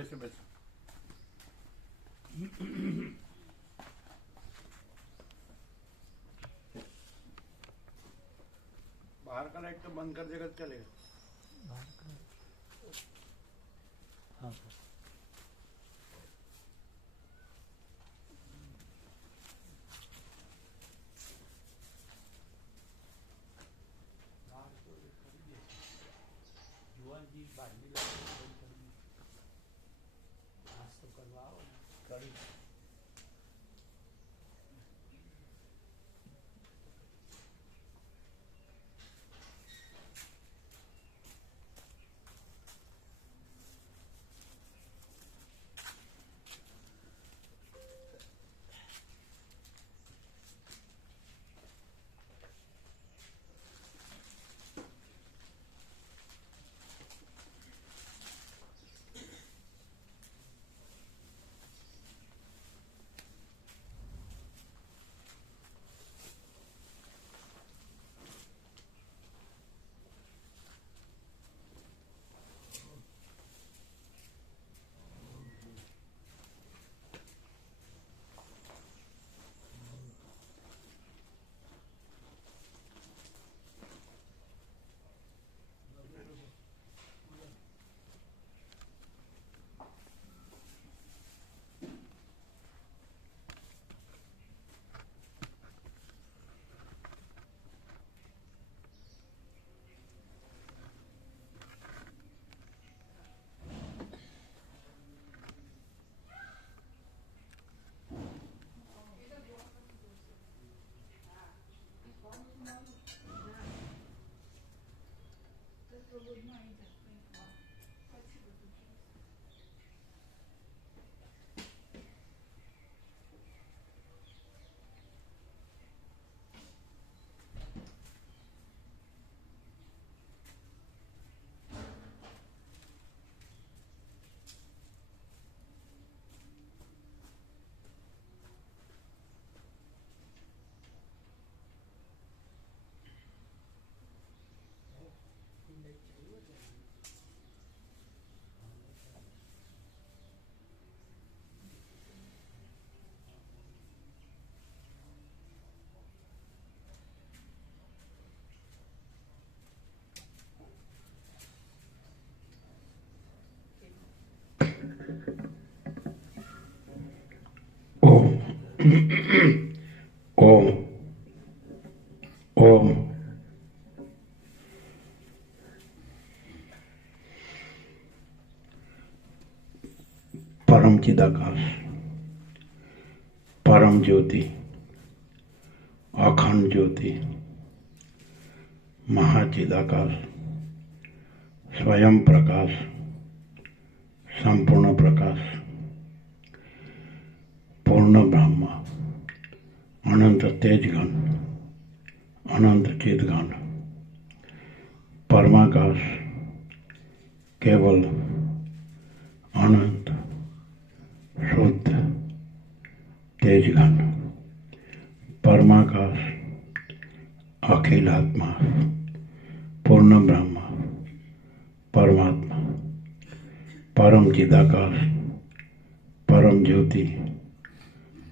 બેસો બેસો. बाहर का लाइट तो बंद कर देगा तो चलेगा. हाँ सर. जुआनजी बाजरी नाश्तो કરવા આવો ને કરી. ओम ओम परम चिदाकाश, परम ज्योति, अखंड ज्योति, महाचिदाकाश, स्वयं प्रकाश, संपूर्ण प्रकाश, पूर्ण ब्रह्म, अनंत तेजघन, अनंत चिदघन, परमाकाश, केवल अनंत शुद्ध तेजघन, परमाकाश, अखिल आत्मा, पूर्ण ब्रह्म, परमात्मा, परम चिदाकाश, परम ज्योति,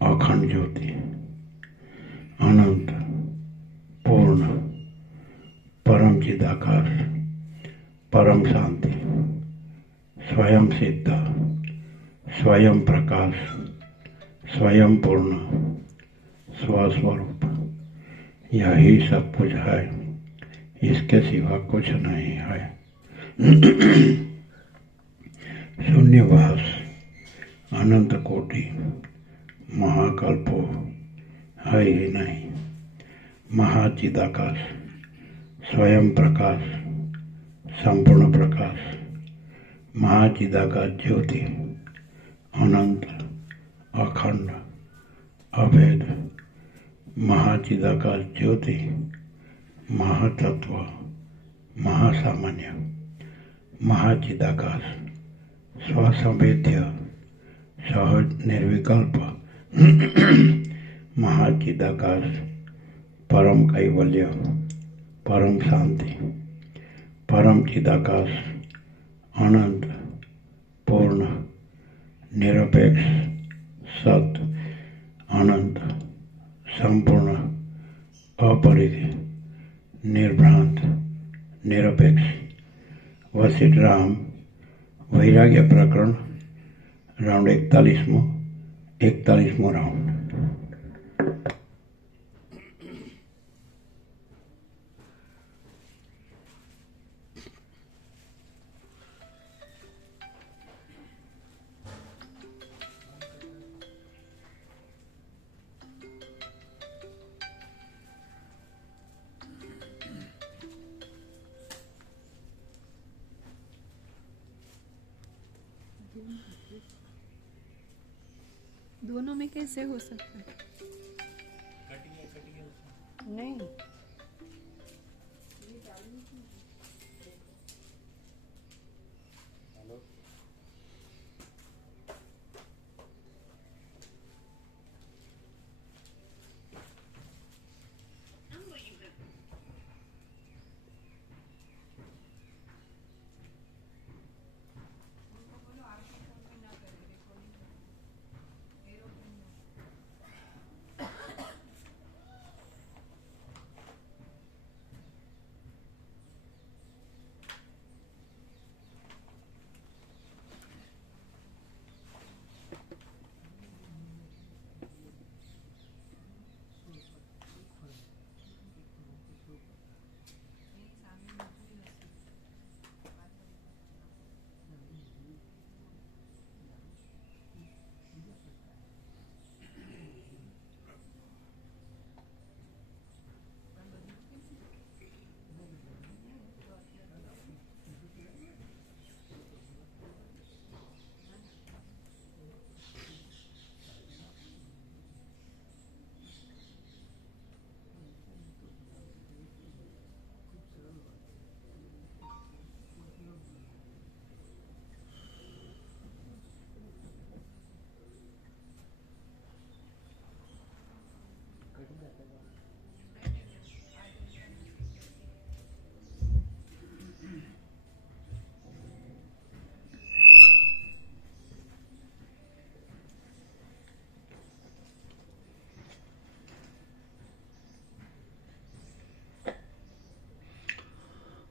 अखंड ज्योति, अनंत पूर्ण परम चिदाकाश, परम शांति, स्वयं सिद्ध, स्वयं प्रकाश, स्वयं पूर्ण, स्वस्वरूप, यही सब कुछ है, इसके सिवा कुछ नहीं है. शून्यवास, अनंत कोटि, महाकल्पो है ही नहीं. महाचिदाकाश, स्वयं प्रकाश, संपूर्ण प्रकाश, महाचिदाकाश ज्योति, अनंत, अखंड, अभेद, महाचिदाकाश ज्योति, महातत्व, महासामान्य, महाचिदाकाश, स्वसंवेद्य, सहज निर्विकल्प, महाचिदाकाश, परम कैवल्य, परम शांति, परम चिदाकाश, अनंत पूर्ण નિરપેક્ષ, સત, અનંત, સંપૂર્ણ, અપરિત, નિર્ભ્રાંત, નિરપેક્ષ. વસિષ્ઠ રામ વૈરાગ્ય પ્રકરણ રાઉન્ડ 41મો રાઉન્ડ. दोनों में कैसे हो सकता है? नहीं,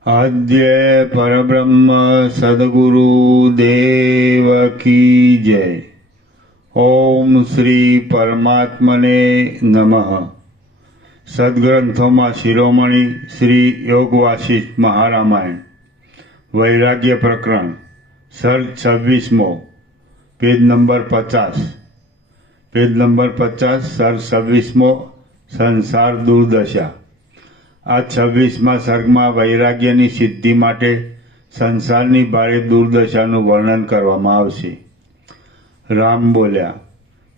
आद्य परब्रह्म सद्गुरु देव की जय. ओम श्री परमात्मने नमः. सद्ग्रंथों शिरोमणि श्री योग वासिष्ठ महारामायण वैराग्य प्रकरण सर्ग 26मो पेज नंबर 50. पेज नंबर 50 सर्ग 26મો સંસાર દુર્દશા. આ 26મા સર્ગમાં વૈરાગ્યની સિદ્ધિ માટે સંસારની ભારે દુર્દશાનું વર્ણન કરવામાં આવશે. રામ બોલ્યા,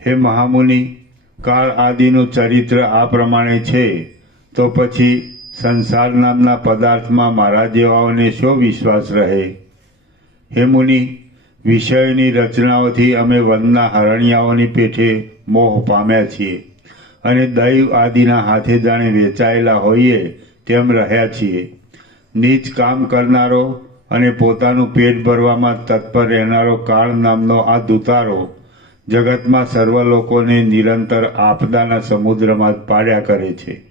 હે મહામુનિ, કાળ આદિનું ચરિત્ર આ પ્રમાણે છે તો પછી સંસાર નામના પદાર્થમાં મારા જેવાઓને શો વિશ્વાસ રહે? હે મુનિ, વિષયોની રચનાઓથી અમે વનના હરણિયાઓની પેઠે મોહ પામ્યા છીએ અને દૈવ આદિના હાથે જાણે વેચાયેલા હોઈએ તેમ રહ્યા છીએ. નીચ કામ કરનારો અને પોતાનું પેટ ભરવામાં તત્પર રહેનારો કાળ નામનો આ દુતારો જગતમાં સર્વ લોકોને નિરંતર આપદાના સમુદ્રમાં જ પાડ્યા કરે છે.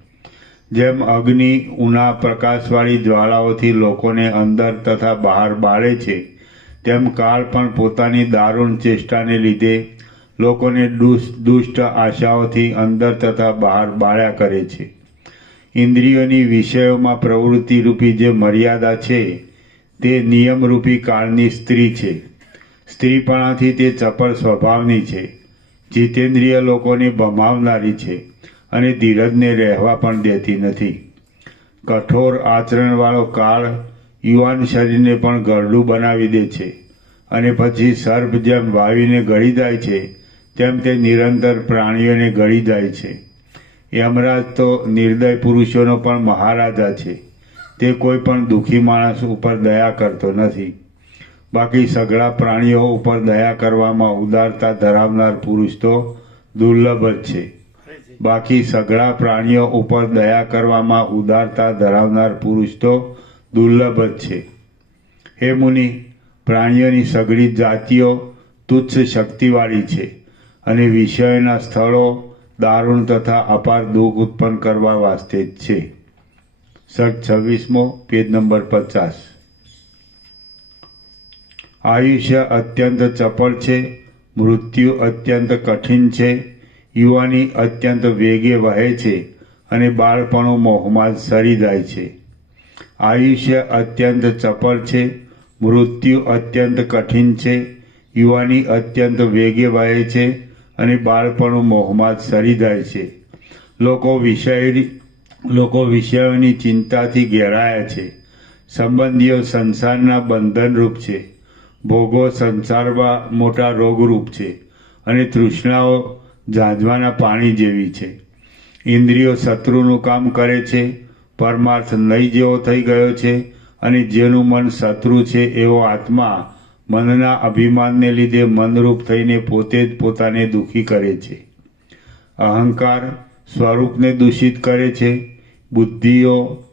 જેમ અગ્નિ ઉના પ્રકાશવાળી જ્વાળાઓથી લોકોને અંદર તથા બહાર બાળે છે, તેમ કાળ પણ પોતાની દારૂણ ચેષ્ટાને લીધે લોકોને દુષ્ટ આશાઓથી અંદર તથા બહાર બાળ્યા કરે છે. ઇન્દ્રિયોની વિષયોમાં પ્રવૃત્તિરૂપી જે મર્યાદા છે તે નિયમરૂપી કાળની સ્ત્રી છે. સ્ત્રીપણાથી તે ચપળ સ્વભાવની છે, જીતેન્દ્રિય લોકોને ભમાવનારી છે અને ધીરજને રહેવા પણ દેતી નથી. કઠોર આચરણવાળો કાળ યુવાન શરીરને પણ ગરડું બનાવી દે છે અને પછી સર્પ જેમ વાવીને ગળી જાય છે તેમ તે નિરંતર પ્રાણીઓને ગળી જાય છે. યમરાજ તો નિર્દય પુરુષોનો પણ મહારાજા છે. તે કોઈ પણ દુઃખી માણસ ઉપર દયા કરતો નથી. બાકી સઘળા પ્રાણીઓ ઉપર દયા કરવામાં ઉદારતા ધરાવનાર પુરુષ તો દુર્લભ જ છે. બાકી સઘળા પ્રાણીઓ ઉપર દયા કરવામાં ઉદારતા ધરાવનાર પુરુષ તો દુર્લભ જ છે. હે મુનિ, પ્રાણીઓની સઘળી જાતિઓ તુચ્છ શક્તિવાળી છે અને વિષયના સ્થળો દારૂણ તથા અપાર દુઃખ ઉત્પન્ન કરવા વાસ્તે જ છે. સર્ગ 26મો, પેજ નંબર 50. આયુષ્ય અત્યંત ચપળ છે, મૃત્યુ અત્યંત કઠિન છે, યુવાની અત્યંત વેગે વહે છે અને બાળપણું મોહમાં સરી જાય છે. આયુષ્ય અત્યંત ચપળ છે, મૃત્યુ અત્યંત કઠિન છે, યુવાની અત્યંત વેગે વહે છે અને બાળપણું મોહમાં સરી જાય છે. લોકો વિષયોની ચિંતાથી ઘેરાયા છે. સંબંધીઓ સંસારના બંધનરૂપ છે. ભોગો સંસારમાં મોટા રોગરૂપ છે અને તૃષ્ણાઓ ઝાંઝવાના પાણી જેવી છે. ઇન્દ્રિયો શત્રુનું કામ કરે છે. પરમાર્થ નહીં જેવો થઈ ગયો છે અને જેનું મન શત્રુ છે એવો આત્મા મનના અભિમાનને લીધે મનરૂપ થઈને પોતે જ પોતાને દુઃખી કરે છે. અહંકાર સ્વરૂપને દૂષિત કરે છે. બુદ્ધિઓ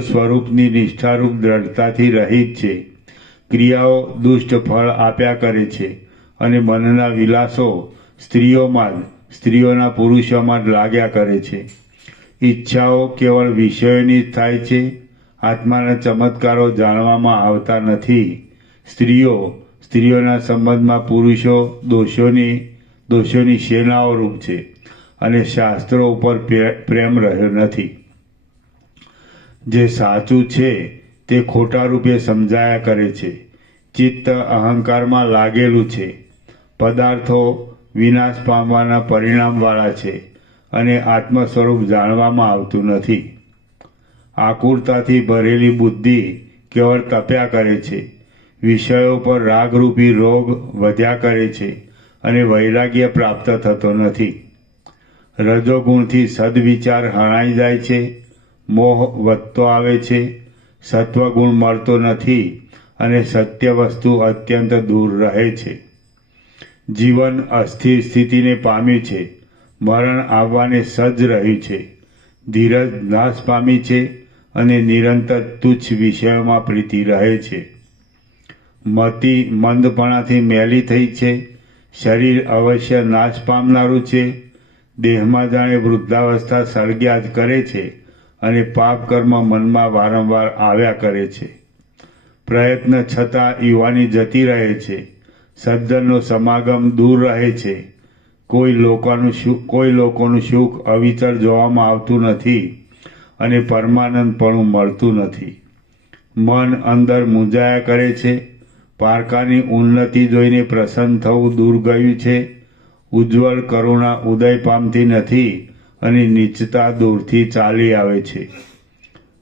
સ્વરૂપની નિષ્ઠારૂપ દ્રઢતાથી રહિત છે. ક્રિયાઓ દુષ્ટ ફળ આપ્યા કરે છે અને મનના વિલાસો સ્ત્રીઓના પુરુષોમાં જ લાગ્યા કરે છે. ઈચ્છાઓ કેવળ વિષયોની જ થાય છે. આત્માના ચમત્કારો જાણવામાં આવતા નથી. સ્ત્રીઓના સંબંધમાં પુરુષો દોષોની સેનાઓ રૂપ છે અને શાસ્ત્રો ઉપર પ્રેમ રહ્યો નથી. જે સાચું છે તે ખોટા રૂપે સમજાયા કરે છે. ચિત્ત અહંકારમાં લાગેલું છે. પદાર્થો વિનાશ પામવાના પરિણામવાળા છે અને આત્મ સ્વરૂપ જાણવામાં આવતું નથી. આકુરતાથી ભરેલી બુદ્ધિ કેવળ તપ્યા કરે છે. વિષયો પર રાગરૂપી રોગ વધ્યા કરે છે અને વૈરાગ્ય પ્રાપ્ત થતો નથી. રજોગુણથી સદવિચાર હણાઈ જાય છે. મોહ વધતો આવે છે. સત્વગુણ મળતો નથી અને સત્ય વસ્તુ અત્યંત દૂર રહે છે. જીવન અસ્થિર સ્થિતિને પામ્યું છે. મરણ આવવાને સજ્જ રહ્યું છે. ધીરજ નાશ પામી છે અને નિરંતર તુચ્છ વિષયોમાં પ્રીતિ રહે છે. મતિ મંદપણાથી મેલી થઈ છે. શરીર અવશ્ય નાશ પામનારું છે. દેહમાં જાણે વૃદ્ધાવસ્થા સળગ્યા જ કરે છે અને પાપ કર્મ મનમાં વારંવાર આવ્યા કરે છે. પ્રયત્ન છતાં યુવાની જતી રહે છે. સજ્જનનો સમાગમ દૂર રહે છે. કોઈ લોકોનું સુખ અવિચળ જોવામાં આવતું નથી અને પરમાનંદપણું મળતું નથી. મન અંદર મૂંઝાયા કરે છે. પારકાની ઉન્નતિ જોઈને પ્રસન્ન થવું દૂર ગયું છે. ઉજ્જવળ કરુણા ઉદય પામતી નથી અને નીચતા દૂરથી ચાલી આવે છે.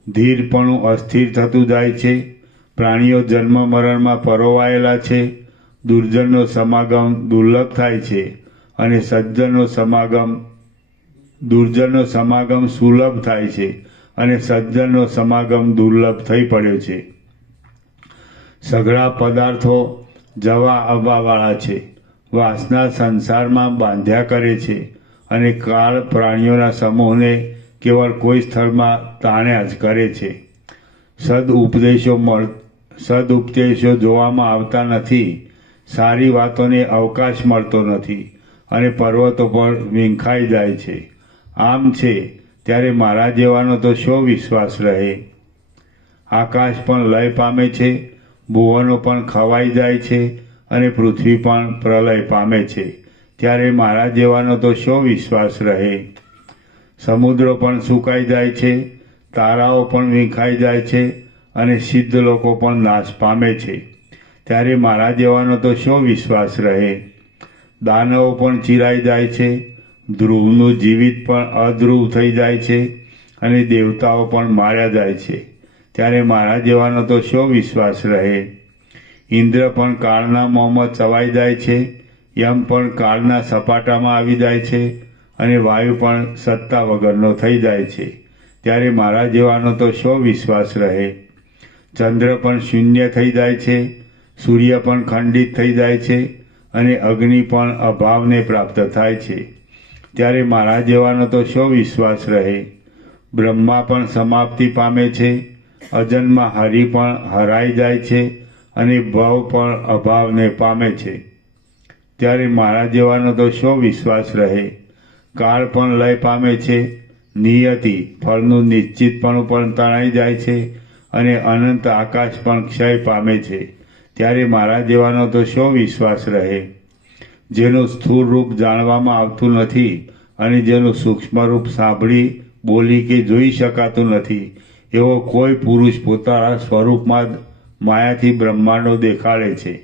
ધીરપણું અસ્થિર થતું જાય છે. પ્રાણીઓ જન્મ મરણમાં પરોવાયેલા છે. દુર્જનનો સમાગમ દુર્લભ થાય છે અને દુર્જનનો સમાગમ સુલભ થાય છે અને સજ્જનનો સમાગમ દુર્લભ થઈ પડ્યો છે. સઘળા પદાર્થો જવા આવવાવાળા છે. વાસના સંસારમાં બાંધ્યા કરે છે અને કાળ પ્રાણીઓના સમૂહને કેવળ કોઈ સ્થળમાં તાણ્યા જ કરે છે. સદુપદેશો જોવામાં આવતા નથી. સારી વાતોને અવકાશ મળતો નથી અને પર્વતો પણ વીંખાઈ જાય છે. આમ છે ત્યારે મારા જેવાનો તો શો વિશ્વાસ રહે? આકાશ પણ લય પામે છે. ભુવનો પણ ખવાઈ જાય છે અને પૃથ્વી પણ પ્રલય પામે છે. ત્યારે મારા જેવાનો તો શો વિશ્વાસ રહે? સમુદ્રો પણ સુકાઈ જાય છે. તારાઓ પણ વીંખાઈ જાય છે અને સિદ્ધ લોકો પણ નાશ પામે છે. ત્યારે મારા જેવાનો તો શો વિશ્વાસ રહે? દાનવો પણ ચીરાઈ જાય છે. ધ્રુવનું જીવિત પણ અધ્રુવ થઈ જાય છે અને દેવતાઓ પણ માર્યા જાય છે. ત્યારે મારા જેવાનો તો શો વિશ્વાસ રહે? ઇન્દ્ર પણ કાળના મોંમાં ચવાઈ જાય છે. યમ પણ કાળના સપાટામાં આવી જાય છે અને વાયુ પણ સત્તા વગરનો થઈ જાય છે. ત્યારે મારા જેવાનો તો શો વિશ્વાસ રહે? ચંદ્ર પણ શૂન્ય થઈ જાય છે. સૂર્ય પણ ખંડિત થઈ જાય છે અને અગ્નિ પણ અભાવને પ્રાપ્ત થાય છે. ત્યારે મારા જેવાનો તો શો વિશ્વાસ રહે? બ્રહ્મા પણ સમાપ્તિ પામે છે. અજન્મા હરિ પણ હરાઈ જાય છે અને ભવ પણ અભાવને પામે છે, ત્યારે મારા જેવાનો તો શો વિશ્વાસ રહે? કાળ પણ લય પામે છે, નિયતિ ફળનું નિશ્ચિતપણું પણ તણાઈ જાય છે, અને અનંત આકાશ પણ ક્ષય પામે છે, ત્યારે મારા જેવાનો તો શો વિશ્વાસ રહે? જેનું સ્થૂળ રૂપ જાણવામાં આવતું નથી અને જેનું સૂક્ષ્મ રૂપ સાંભળી, બોલી કે જોઈ શકાતું નથી, એવો કોઈ પુરુષ પોતાના સ્વરૂપમાં જ માયાથી બ્રહ્માંડો દેખાડે છે.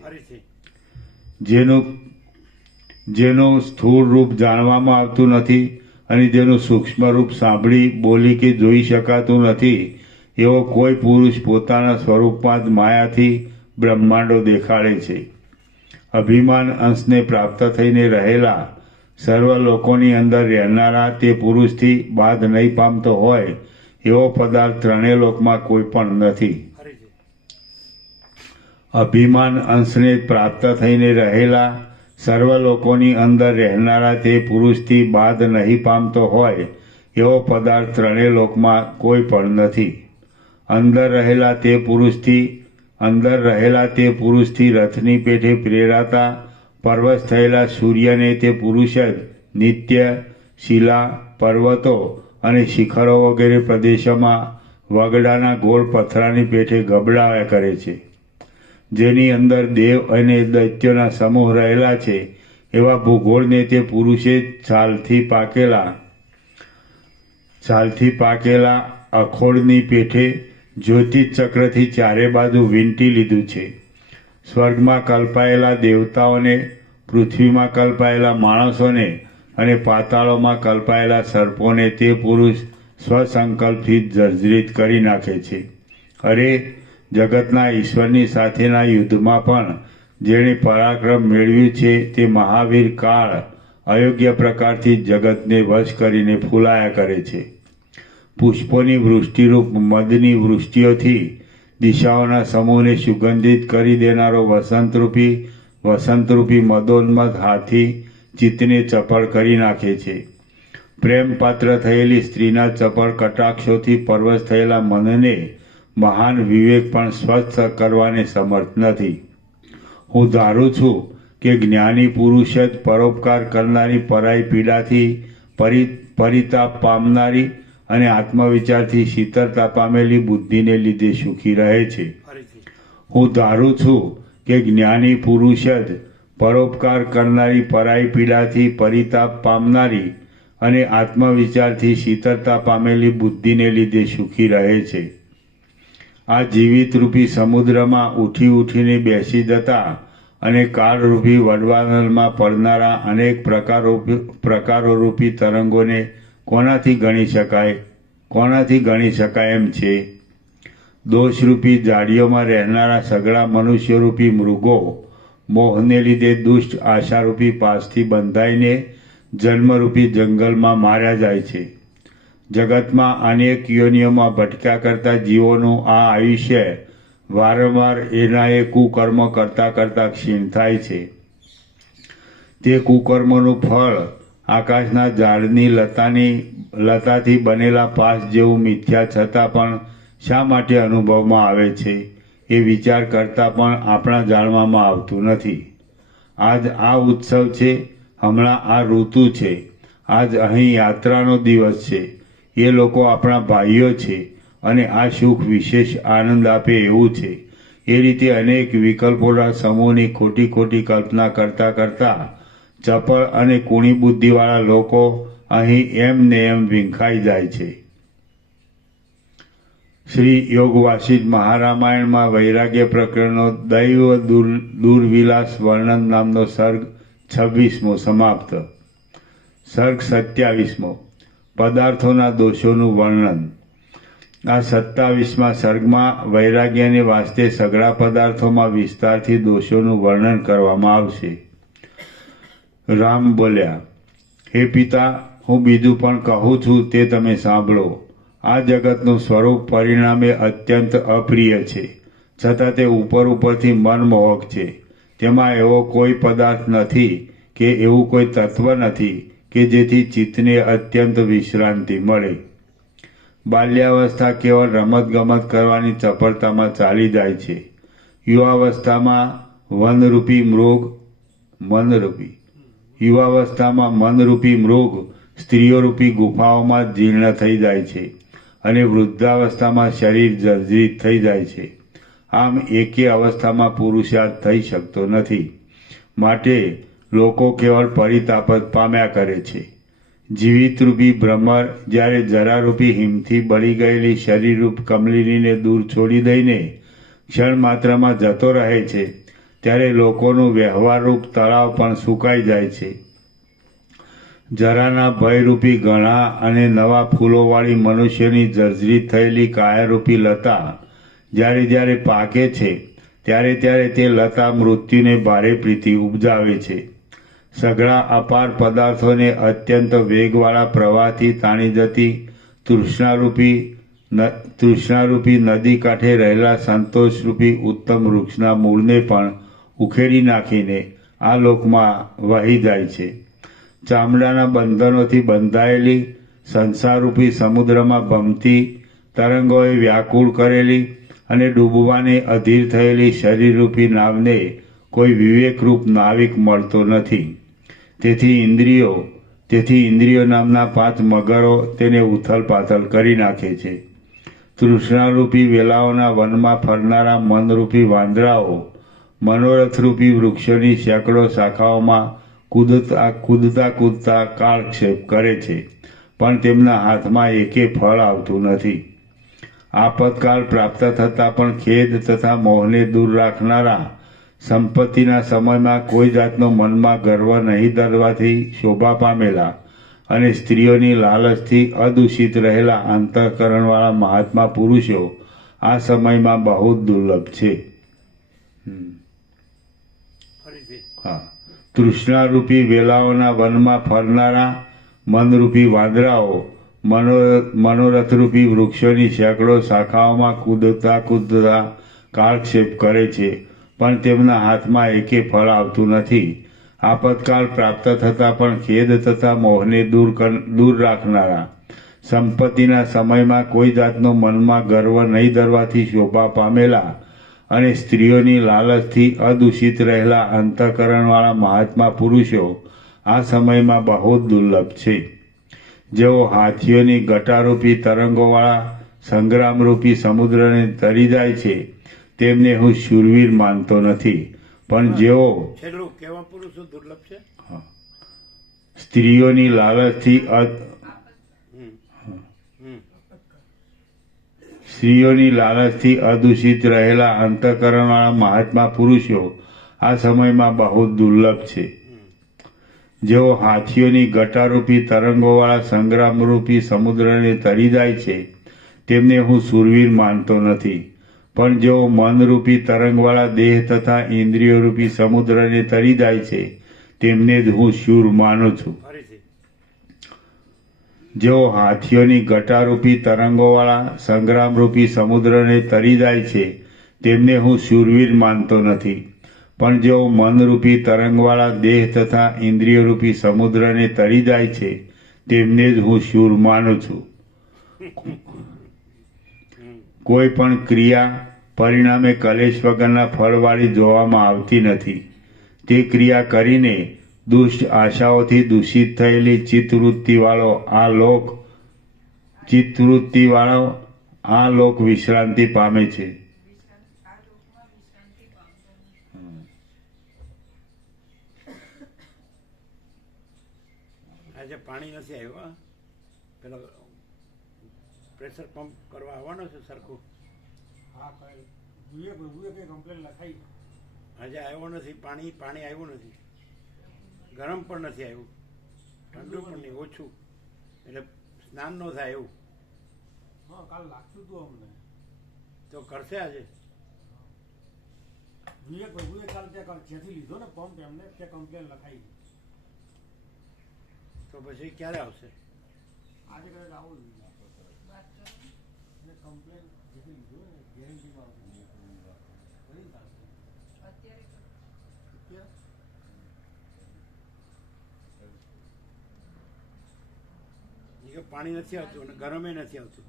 જેનું સ્થૂળ રૂપ જાણવામાં આવતું નથી અને જેનું સૂક્ષ્મ રૂપ સાંભળી, બોલી કે જોઈ શકાતું નથી, એવો કોઈ પુરુષ પોતાના સ્વરૂપમાં જ માયાથી બ્રહ્માંડો દેખાડે છે. અભિમાન અંશને પ્રાપ્ત થઈને રહેલા સર્વ લોકોની અંદર રહેનારા તે પુરુષથી બાદ નહીં પામતો હોય એવો પદાર્થ ત્રણેય લોકમાં કોઈ પણ નથી. અભિમાન અંશને પ્રાપ્ત થઈને રહેલા સર્વ લોકોની અંદર રહેનારા તે પુરુષથી બાદ નહીં પામતો હોય એવો પદાર્થ ત્રણેય લોકમાં કોઈ પણ નથી. અંદર રહેલા તે પુરુષથી રથની પેઠે પ્રેરાતા પરવશ થયેલા સૂર્યને તે પુરુષ જ નિત્ય શિલા, પર્વતો અને શિખરો વગેરે પ્રદેશોમાં વગડાના ગોળ પથરાની પેઠે ગબડાવ્યા કરે છે. જેની અંદર દેવ અને દૈત્યોના સમૂહ રહેલા છે એવા ભૂગોળને તે પુરુષે છાલથી પાકેલા અખોડની પેઠે જ્યોતિષ ચક્રથી ચારે બાજુ વીંટી લીધું છે. સ્વર્ગમાં કલ્પાયેલા દેવતાઓને, પૃથ્વીમાં કલ્પાયેલા માણસોને અને પાતાળોમાં કલ્પાયેલા સર્પોને તે પુરુષ સ્વસંકલ્પથી જર્જરિત કરી નાખે છે. અરે, જગતના ઈશ્વરની સાથેના યુદ્ધમાં પણ જેણે પરાક્રમ મેળવ્યું છે તે મહાવીર કાળ અયોગ્ય પ્રકારથી જગતને વશ કરીને ફૂલાયા કરે છે. પુષ્પોની વૃષ્ટિરૂપ મદની વૃષ્ટિઓથી દિશાઓના સમૂહને સુગંધિત કરી દેનારો વસંતરૂપી મદોન્મદ હાથી ચિત્તને ચપળ કરી નાખે છે. પ્રેમપાત્ર થયેલી સ્ત્રીના ચપળ કટાક્ષોથી પરવશ થયેલા મનને મહાન વિવેક પણ સ્વસ્થ કરવાને સમર્થ નથી. હું ધારું છું કે જ્ઞાની પુરુષ જ પરોપકાર કરનારી, પરાઈ પીડાથી પરિતાપ પામનારી અને આત્મવિચારથી શીતળતા પામેલી બુદ્ધિને લીધે સુખી રહે છે. હું ધારું છું કે જ્ઞાની પુરુષ જ પરોપકાર કરનારી, પરાઈ પીડાથી પરિતાપ પામનારી અને આત્મવિચારથી શીતળતા પામેલી બુદ્ધિને લીધે સુખી રહે છે. આ જીવિતરૂપી સમુદ્રમાં ઉઠીને બેસી જતા અને કાળરૂપી વડવાનળમાં પડનારા અનેક પ્રકારોરૂપી તરંગોને કોનાથી ગણી શકાય એમ છે? દોષરૂપી જાડીઓમાં રહેનારા સઘળા મનુષ્યરૂપી મૃગો મોહને લીધે દુષ્ટ આશારૂપી પાસથી બંધાઈને જન્મરૂપી જંગલમાં માર્યા જાય છે. જગતમાં અનેક યોનિઓમાં ભટક્યા કરતા જીવોનું આ આયુષ્ય વારંવાર એના કુકર્મો કરતાં ક્ષીણ થાય છે. તે કુકર્મોનું ફળ આકાશના ઝાડની લતાથી બનેલા પાસ જેવું મિથ્યા છતાં પણ શા માટે અનુભવમાં આવે છે એ વિચાર કરતાં પણ આપણા જાણવામાં આવતું નથી. આજ આ ઉત્સવ છે, હમણાં આ ઋતુ છે, આજ અહીં યાત્રાનો દિવસ છે. એ લોકો આપણા ભાઈઓ છે અને આ સુખ વિશેષ આનંદ આપે એવું છે. એ રીતે અનેક વિકલ્પોના સમૂહની ખોટી કલ્પના કરતા ચપળ અને કુણી બુદ્ધિવાળા લોકો અહીં એમ ને એમ વિંખાઈ જાય છે. શ્રી યોગ વાસિષ્ઠ મહારામાયણમાં વૈરાગ્ય પ્રકરણનો દૈવ દુર્વિલાસ વર્ણન નામનો સર્ગ 26મો સમાપ્ત. સર્ગ 27મો પદાર્થોના દોષોનું વર્ણન. આ 27મા સર્ગમાં વૈરાગ્યને વાસ્તે સઘળા પદાર્થોમાં વિસ્તારથી દોષોનું વર્ણન કરવામાં આવશે. રામ બોલ્યા, હે પિતા, હું બીજું પણ કહું છું તે તમે સાંભળો. આ જગતનું સ્વરૂપ પરિણામે અત્યંત અપ્રિય છે, છતાં તે ઉપરથી મનમોહક છે. તેમાં એવો કોઈ પદાર્થ નથી કે એવું કોઈ તત્વ નથી કે જેથી ચિત્તને અત્યંત વિશ્રાંતિ મળે. બાલ્યાવસ્થા કેવળ રમતગમત કરવાની ચપળતામાં ચાલી જાય છે. યુવાવસ્થામાં વનરૂપી મૃગ સ્ત્રીઓરૂપી ગુફાઓમાં જીર્ણ થઈ જાય છે અને વૃદ્ધાવસ્થામાં શરીર જર્જરિત થઈ જાય છે. આમ એકે અવસ્થામાં પુરુષાર્થ થઈ શકતો નથી. માટે લોકો કેવળ પરિતાપ જ પામ્યા કરે છે. જીવિતરૂપી ભ્રમર જ્યારે જરારૂપી હિમથી બળી ગયેલી શરીરરૂપ કમલિનીને દૂર છોડી દઈને ક્ષણ માત્રમાં જતો રહે છે ત્યારે લોકોનું વ્યવહારરૂપ તળાવ પણ સુકાઈ જાય છે. જરાના ભયરૂપી ઘણા અને નવા ફૂલોવાળી મનુષ્યની જર્જરિત થયેલી કાયારૂપી લતા જ્યારે જ્યારે પાકે છે ત્યારે ત્યારે તે લતા મૃત્યુને ભારે પ્રીતિ ઉપજાવે છે. સઘળા અપાર પદાર્થોને અત્યંત વેગવાળા પ્રવાહથી તાણી જતી તૃષ્ણારૂપી નદી કાંઠે રહેલા સંતોષરૂપી ઉત્તમ વૃક્ષના મૂળને પણ ઉખેડી નાખીને આ લોકમાં વહી જાય છે. ચામડાના બંધનોથી બંધાયેલી સંસારરૂપી સમુદ્રમાં ભમતી તરંગોએ વ્યાકુળ કરેલી અને ડૂબવાને અધીર થયેલી શરીરરૂપી નાવને કોઈ વિવેકરૂપ નાવિક મળતો નથી. તેથી ઇન્દ્રિયો નામના 5 મગરો તેને ઉથલપાથલ કરી નાખે છે. તૃષ્ણારૂપી વેલાઓના વનમાં ફરનારા મનરૂપી વાંદરાઓ મનોરથરૂપી વૃક્ષોની સેંકડો શાખાઓમાં કૂદતા કાળક્ષેપ કરે છે, પણ તેમના હાથમાં એકે ફળ આવતું નથી. આપતકાળ પ્રાપ્ત થતાં પણ ખેદ તથા મોહને દૂર રાખનારા સંપત્તિના સમયમાં કોઈ જાતનો મનમાં ગર્વ નહીં ધરવાથી શોભા પામેલા અને સ્ત્રીઓની લાલચથી અદૂષિત રહેલા અંતઃકરણવાળા મહાત્મા પુરુષો આ સમયમાં બહુ દુર્લભ છે. હા, તૃષ્ણારૂપી વેલાઓના વનમાં ફરનારા મનરૂપી વાંદરાઓ મનોરથરૂપી વૃક્ષોની સેંકડો શાખાઓમાં કૂદતા કાળક્ષેપ કરે છે, પણ તેમના હાથમાં એકે ફળ આવતું નથી. આપતકાળ પ્રાપ્ત થતાં પણ ખેદ તથા મોહને દૂર રાખનારા સંપત્તિના સમયમાં કોઈ જાતનો મનમાં ગર્વ નહીં ધરવાથી શોભા પામેલા અને સ્ત્રીઓની લાલચથી અદૂષિત રહેલા અંતઃકરણવાળા મહાત્મા પુરુષો આ સમયમાં બહુ દુર્લભ છે. જેઓ હાથીઓની ગટારૂપી તરંગોવાળા સંગ્રામરૂપી સમુદ્રને તરી જાય છે તેમને હું શૂરવીર માનતો નથી, પણ જેઓ સ્ત્રીઓની લાલચથી અદૂષિત રહેલા અંતઃકરણવાળા મહાત્મા પુરુષો આ સમયમાં બહુ દુર્લભ છે. જેઓ હાથીઓની ગટારૂપી તરંગોવાળા સંગ્રામરૂપી સમુદ્રને તરી જાય છે તેમને હું શૂરવીર માનતો નથી, પણ જેઓ મનરૂપી તરંગવાળા દેહ તથા ઇન્દ્રિયોરૂપી સમુદ્રને તરી જાય છે તેમને જ હું શૂર માનું છું. જેઓ હાથીઓની ગટારૂપી તરંગોવાળા સંગ્રામરૂપી સમુદ્રને તરી જાય છે તેમને હું શૂરવીર માનતો નથી, પણ જેઓ મનરૂપી તરંગવાળા દેહ તથા ઇન્દ્રિયોરૂપી સમુદ્રને તરી જાય છે તેમને જ હું શૂર માનું છું. કોઈ પણ ક્રિયા પરિણામે કલેશ વગરના ફળવાળી જોવામાં આવતી નથી. તે ક્રિયા કરીને દુષ્ટ આશાઓથી દૂષિત થયેલી ચિત્તવૃત્તિવાળો આ લોક વિશ્રાંતિ પામે છે. આજે પાણી નથી આવ્યું, પેલો પ્રેશર પંપ કરવા આવવાનો છે સરખું. હા, કઈ કમ્પ્લેન લખાઈ. આજે આવ્યો નથી પાણી આવ્યું નથી. ગરમ પણ નથી આવ્યું, ઠંડુ પણ નહીં, ઓછું. એટલે સ્નાન ન થાય એવું. હા, કાલ લાગતું હતું અમને. તો કરશે આજે વિવેક કાલ ત્યાં જ્યાંથી લીધો ને પંપ એમને ત્યાં કમ્પ્લેન લખાઈ. તો પછી ક્યારે આવશે? આજે કદાચ આવું જોઈએ. કમ્પ્લેન જેથી લીધો ને ગેરંટીમાં પાણી નથી આવતું અને ગરમે નથી આવતું.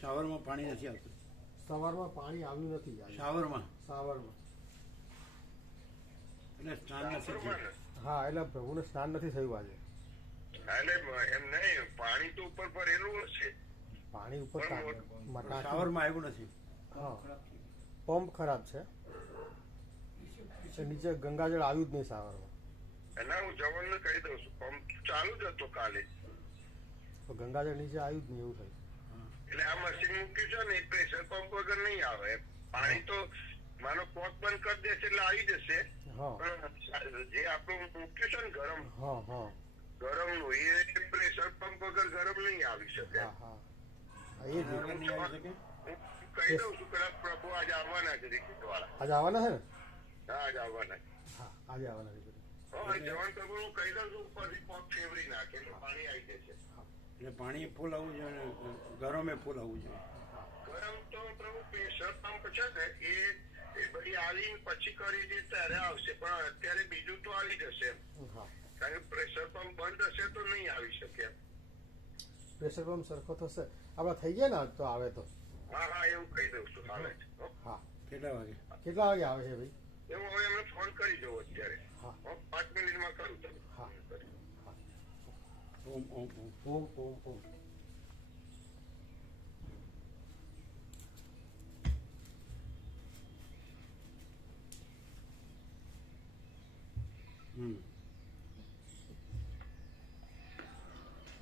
શાવરમાં પાણી નથી આવતું. સવારમાં પાણી આવ્યું નથી આજે. શાવરમાં સાવરમાં. એટલે સ્નાન નથી થયું. હા, એટલે પ્રભુને સ્નાન નથી થયું આજે. એટલે એમ નહીં, પાણી તો ઉપર ભરેલું હશે. પાણી ઉપર ટાંકી- શાવરમાં આવ્યું નથી. હા, પંપ ખરાબ છે. નીચે ગંગાજળ આવ્યું જ નહીં સાવરમાં. એના હું જવાનને કહી દઉં છું, પંપ ચાલુ જ હતો કાલે. તો ગંગાજળ નીચે આવ્યું જ નહીં એવું થયું. એટલે આ મશીન મૂક્યું છે ને એ પ્રેશર પંપ વગર નહીં આવે. પાણી તો માનો કોક બંધ કરી દેશે એટલે આવી જશે. હા પણ જે આપણું મૂક્યું છે ને ગરમ હા હા ગરમનું, એ પ્રેશર પંપ વગર ગરમ નહીં આવી શકે. હા હા એ જ વગર નહીં આવી શકે. હું કહી દઉં છું કે પ્રભુ આજે આવવાના છે રિપીટ વાળા. આજે આવવાના છે ને? હા, આજે આવવાના. હા, આજે આવવાના છે. જવાન પ્રભુ હું કહી દઉં છું ઉપરથી પગ ફેવરી નાખે એટલે પાણી આવી જશે. એટલે પાણી ફૂલ આવવું જોઈએ અને ગરમે ફૂલ આવવું જોઈએ. ગરમ તો પ્રભુ પ્રેશર પંપ છે ને એ બધી આવીને પછી કરી દે ત્યારે આવશે, પણ અત્યારે બીજું તો આવી જશે. હા, કારણ કે પ્રેશર પંપ બંધ હશે તો નહીં આવી શકે. પ્રેશર પંપ સરખો થશે આપણા થઈ ગયા ને તો આવે તો. હા હા, એવું કહી દઉં છું. આવે છે. હા, કેટલા વાગે? કેટલા વાગે આવે છે ભાઈ? એવું હવે એમને ફોન કરી દઉં અત્યારે. હા 5 મિનિટમાં કરું તમે. હા. ઓમ ઓમ ઓમ. ઓમ ઓમ ઓમ.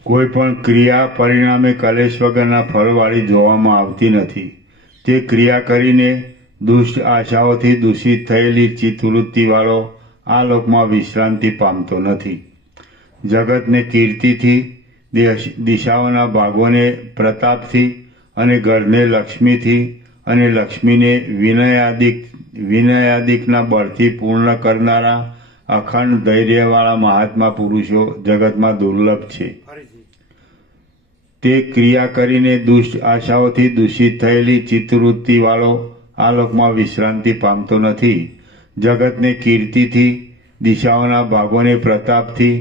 કોઈ પણ ક્રિયા પરિણામે કલેશ વગરના ફળવાળી જોવામાં આવતી નથી. તે ક્રિયા કરીને દુષ્ટ આશાઓથી દૂષિત થયેલી ચિત્તવૃત્તિવાળો આ લોકમાં વિશ્રાંતિ પામતો નથી. જગતને કીર્તિથી, દિશાઓના ભાગોને પ્રતાપથી અને ઘરને લક્ષ્મીથી અને લક્ષ્મીને વિનયાદિકના બળથી પૂર્ણ કરનારા અખંડ ધૈર્યવાળા મહાત્મા પુરુષો જગતમાં દુર્લભ છે. ફરીથી. તે ક્રિયા કરીને દુષ્ટ આશાઓથી દૂષિત થયેલી ચિત્તવૃત્તિવાળો આ લોકમાં વિશ્રાંતિ પામતો નથી. જગતને કીર્તિથી, દિશાઓના ભાગોને પ્રતાપથી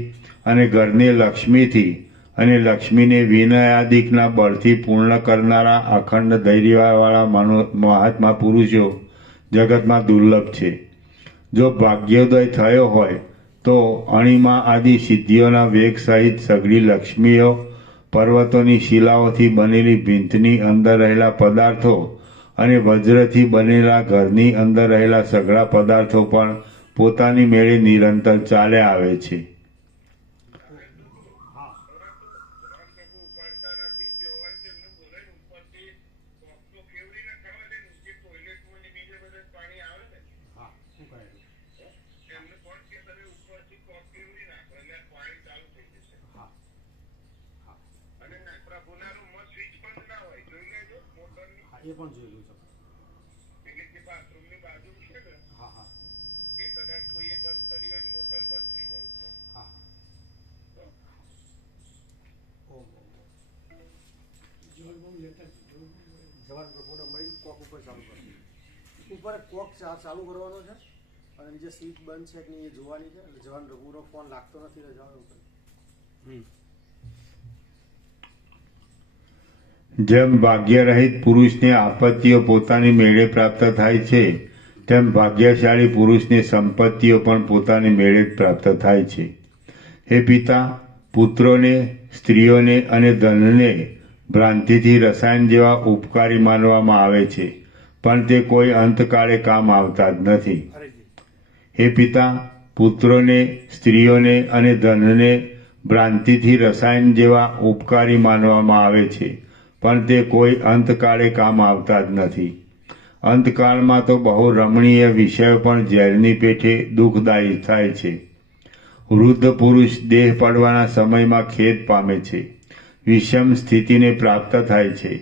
અને ઘરને લક્ષ્મીથી અને લક્ષ્મીને વિનયાદિકના બળથી પૂર્ણ કરનારા અખંડ ધૈર્યવાળા મહાત્મા પુરુષો જગતમાં દુર્લભ છે. જો ભાગ્યોદય થયો હોય તો અણિમા આદિ સિદ્ધિઓના વેગ સહિત સઘળી લક્ષ્મીઓ, પર્વતોની શિલાઓથી બનેલી ભીંતની અંદર રહેલા પદાર્થો અને વજ્રથી બનેલા ઘરની અંદર રહેલા સઘળા પદાર્થો પણ પોતાની મેળે નિરંતર ચાલ્યા આવે છે. પ્રભુ ઉપાડતા નથી. જે હોય તેમને બોલાય ઉપરથી પગ તો ફેવરી ના થવા દે. જે ટોયલેટમાં ને બીજે બધે પાણી આવે ને હા, શું કહે છે? એમને પણ કે તમે ઉપરથી પગ ફેવરી નાખો એટલે પાણી ચાલુ થઈ જશે. હા હા અને પ્રભુના રૂમમાં સ્વિચ બંધ ના હોય, જોઈ લેજો મોટરની. હા, એ પણ જોયેલું છે. એટલે કે બાથરૂમની બાજુ છે ને હા હા એ કદાચ કોઈએ બંધ કરી હોય મોટર બંધ થઈ જાય છે. હા. ઓમ ઓમ ઓમ. જવાન પ્રભુને મળી કોક ઉપર ચાલુ કરવાનું. ઉપર કોક ચાલુ કરવાનો છે અને નીચે સ્વિચ બંધ છે કે નહીં એ જોવાની છે. એટલે જવાન પ્રભુનો ફોન લાગતો નથી એટલે જવાન ઉપર. જેમ ભાગ્યરહિત પુરુષને આપત્તિઓ પોતાની મેળે પ્રાપ્ત થાય છે, તેમ ભાગ્યશાળી પુરુષને સંપત્તિઓ પણ પોતાની મેળે જ પ્રાપ્ત થાય છે. હે પિતા, પુત્રોને, સ્ત્રીઓને અને ધનને ભ્રાંતિથી રસાયણ જેવા ઉપકારી માનવામાં આવે છે, પણ તે કોઈ અંતકાળે કામ આવતા જ નથી. ફરીથી. હે પિતા, પુત્રોને, સ્ત્રીઓને અને ધનને ભ્રાંતિથી રસાયણ જેવા ઉપકારી માનવામાં આવે છે, પણ તે કોઈ અંતકાળે કામ આવતા જ નથી. અંતકાળમાં તો બહુ રમણીય વિષયો પણ ઝેરની પેઠે દુઃખદાયી થાય છે. વૃદ્ધ પુરુષ દેહ પડવાના સમયમાં ખેદ પામે છે, વિષમ સ્થિતિને પ્રાપ્ત થાય છે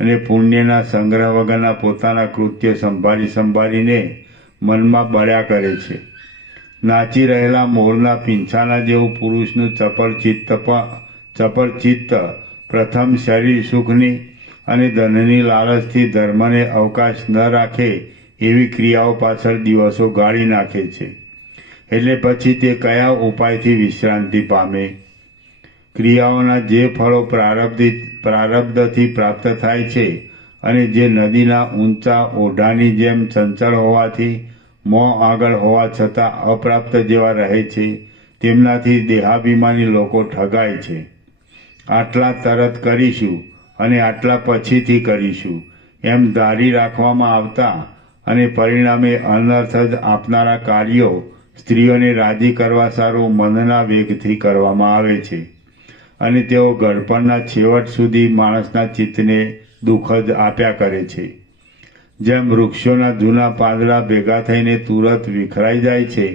અને પુણ્યના સંગ્રહ વગરના પોતાના કૃત્ય સંભાળીને મનમાં બળ્યા કરે છે. નાચી રહેલા મોરના પીંછાના જેવું પુરુષનું ચપળ ચિત્ત પ્રથમ શરીર સુખની અને ધનની લાલચથી ધર્મને અવકાશ ન રાખે એવી ક્રિયાઓ પાછળ દિવસો ગાળી નાખે છે. એટલે પછી તે કયા ઉપાયથી વિશ્રાંતિ પામે? ક્રિયાઓના જે ફળો પ્રારબ્ધથી પ્રાપ્ત થાય છે અને જે નદીના ઊંચા ઓઢાની જેમ ચંચળ હોવાથી મોં આગળ હોવા છતાં અપ્રાપ્ત જેવા રહે છે, તેમનાથી દેહાભિમાની લોકો ઠગાય છે. આટલા તરત કરીશું અને આટલા પછીથી કરીશું એમ ધારી રાખવામાં આવતા અને પરિણામે અનર્થ જ આપનારા કાર્યો સ્ત્રીઓને રાજી કરવા સારું મનના વેગથી કરવામાં આવે છે અને તેઓ ઘડપણના છેવટ સુધી માણસના ચિત્તને દુઃખ જ આપ્યા કરે છે. જેમ વૃક્ષોના જૂના પાંદડા ભેગા થઈને તુરત વિખરાઈ જાય છે,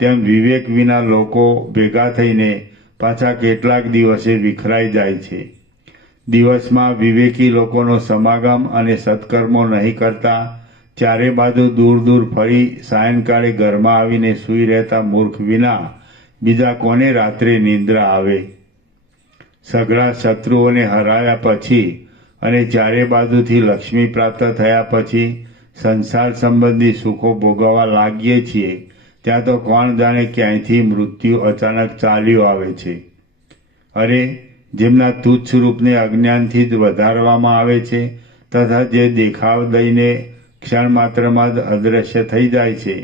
તેમ વિવેક વિના લોકો ભેગા થઈને પાછા કેટલાક દિવસે વિખરાઈ જાય છે. દિવસમાં વિવેકી લોકોનો સમાગમ અને સત્કર્મો નહીં કરતા ચારે બાજુ દૂર દૂર ફરી સાયંકાળે ઘરમાં આવીને સૂઈ રહેતા મૂર્ખ વિના બીજા કોને રાત્રે નિંદ્રા આવે? સઘળા શત્રુઓને હરાવ્યા પછી અને ચારે બાજુથી લક્ષ્મી પ્રાપ્ત થયા પછી સંસાર સંબંધી સુખો ભોગવવા લાગીએ છીએ, ત્યાં તો કોણ જાણે ક્યાંયથી મૃત્યુ અચાનક ચાલ્યું આવે છે. અરે, જેમના તુચ્છ રૂપને અજ્ઞાનથી જ વધારવામાં આવે છે તથા જે દેખાવ દઈને ક્ષણ માત્રમાં જ અદૃશ્ય થઈ જાય છે,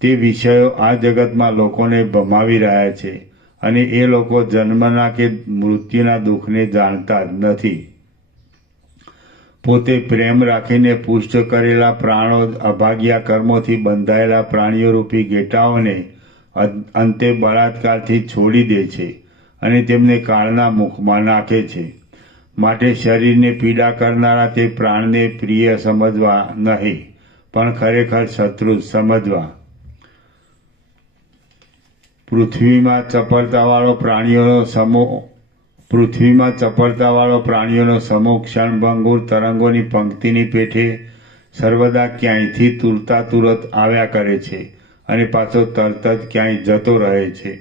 તે વિષયો આ જગતમાં લોકોને ભમાવી રહ્યા છે અને એ લોકો જન્મના કે મૃત્યુના દુઃખને જાણતા જ નથી. પોતે પ્રેમ રાખીને પુષ્ટ કરેલા પ્રાણો અભાગ્યા કર્મોથી બંધાયેલા પ્રાણીઓરૂપી ઘેટાઓને અંતે બળાત્કારથી છોડી દે છે અને તેમને કાળના મુખમાં નાખે છે. માટે શરીરને પીડા કરનારા તે પ્રાણને પ્રિય સમજવા નહીં, પણ ખરેખર શત્રુ સમજવા. પૃથ્વીમાં ચપળતાવાળો પ્રાણીઓનો સમૂહ ક્ષણભંગુર તરંગોની પંક્તિની પેઠે સર્વદા ક્યાંયથી તુરતા તુરત આવ્યા કરે છે અને પાછો તરત જ ક્યાંય જતો રહે છે.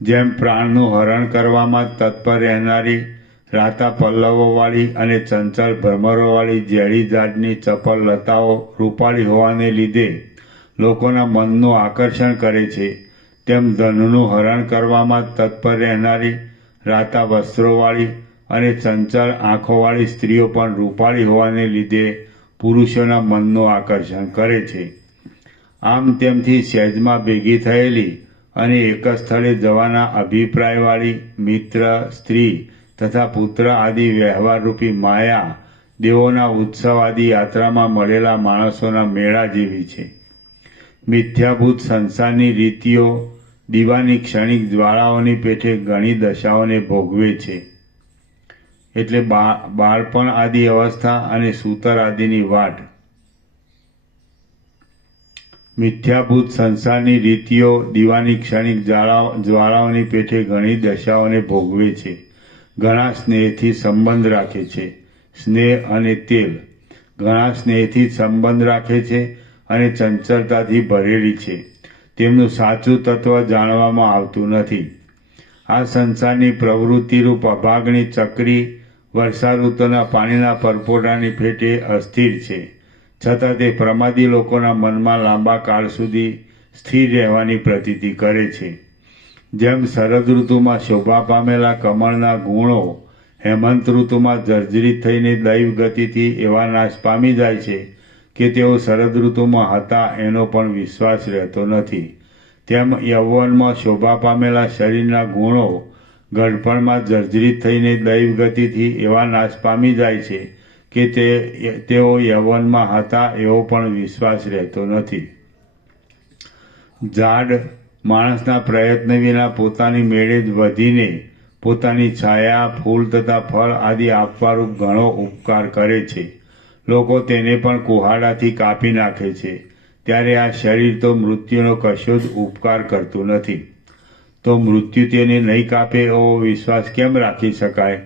જેમ પ્રાણનું હરણ કરવામાં તત્પર રહેનારી રાતા પલ્લવોવાળી અને ચંચળ ભ્રમરોવાળી ઝેરી ઝાડની ચપળ લતાઓ રૂપાળી હોવાને લીધે લોકોના મનનું આકર્ષણ કરે છે, તેમ ધનનું હરણ કરવામાં તત્પર રહેનારી રાતા વસ્ત્રોવાળી અને ચંચળ આંખોવાળી સ્ત્રીઓ પણ રૂપાળી હોવાને લીધે પુરુષોના મનનું આકર્ષણ કરે છે. આમ તેમથી સહેજમાં ભેગી થયેલી અને એક જ સ્થળે જવાના અભિપ્રાયવાળી મિત્ર, સ્ત્રી તથા પુત્ર આદિ વ્યવહારરૂપી માયા દેવોના ઉત્સવ આદિ યાત્રામાં મળેલા માણસોના મેળા જેવી છે. મિથ્યાભૂત સંસારની રીતિઓ દીવાની ક્ષણિક જ્વાળાઓની પેઠે ઘણી દશાઓને ભોગવે છે. એટલે બાળપણ આદિ અવસ્થા અને સૂતર આદિની વાટ. મિથ્યાભૂત સંસારની રીતિઓ દીવાની ક્ષણિક જ્વાળાઓની પેઠે ઘણી દશાઓને ભોગવે છે. ઘણા સ્નેહથી સંબંધ રાખે છે. સ્નેહ અને તેલ ઘણા સ્નેહથી સંબંધ રાખે છે અને ચંચળતાથી ભરેલી છે. તેમનું સાચું તત્વ જાણવામાં આવતું નથી. આ સંસારની પ્રવૃત્તિરૂપ અભાગણી ચક્રી વર્ષા ઋતુના પાણીના પરપોટાની પેટે અસ્થિર છે, છતાં તે પ્રમાદી લોકોના મનમાં લાંબા કાળ સુધી સ્થિર રહેવાની પ્રતીતિ કરે છે. જેમ શરદ ઋતુમાં શોભા પામેલા કમળના ગુણો હેમંત ઋતુમાં જર્જરિત થઈને દૈવ ગતિથી એવા નાશ પામી જાય છે કે તેઓ શરદ ઋતુમાં હતા એનો પણ વિશ્વાસ રહેતો નથી, તેમ યૌવનમાં શોભા પામેલા શરીરના ગુણો ગળપણમાં જર્જરિત થઈને દૈવ ગતિથી એવા નાશ પામી જાય છે કે તેઓ યૌવનમાં હતા એવો પણ વિશ્વાસ રહેતો નથી. ઝાડ માણસના પ્રયત્ન વિના પોતાની મેળે જ વધીને પોતાની છાયા, ફૂલ તથા ફળ આદિ આપવારૂપ ઘણો ઉપકાર કરે છે. લોકો તેને પણ કુહાડાથી કાપી નાખે છે. ત્યારે આ શરીર તો મૃત્યુનો કશો જ ઉપકાર કરતું નથી, તો મૃત્યુ તેને નહીં કાપે એવો વિશ્વાસ કેમ રાખી શકાય?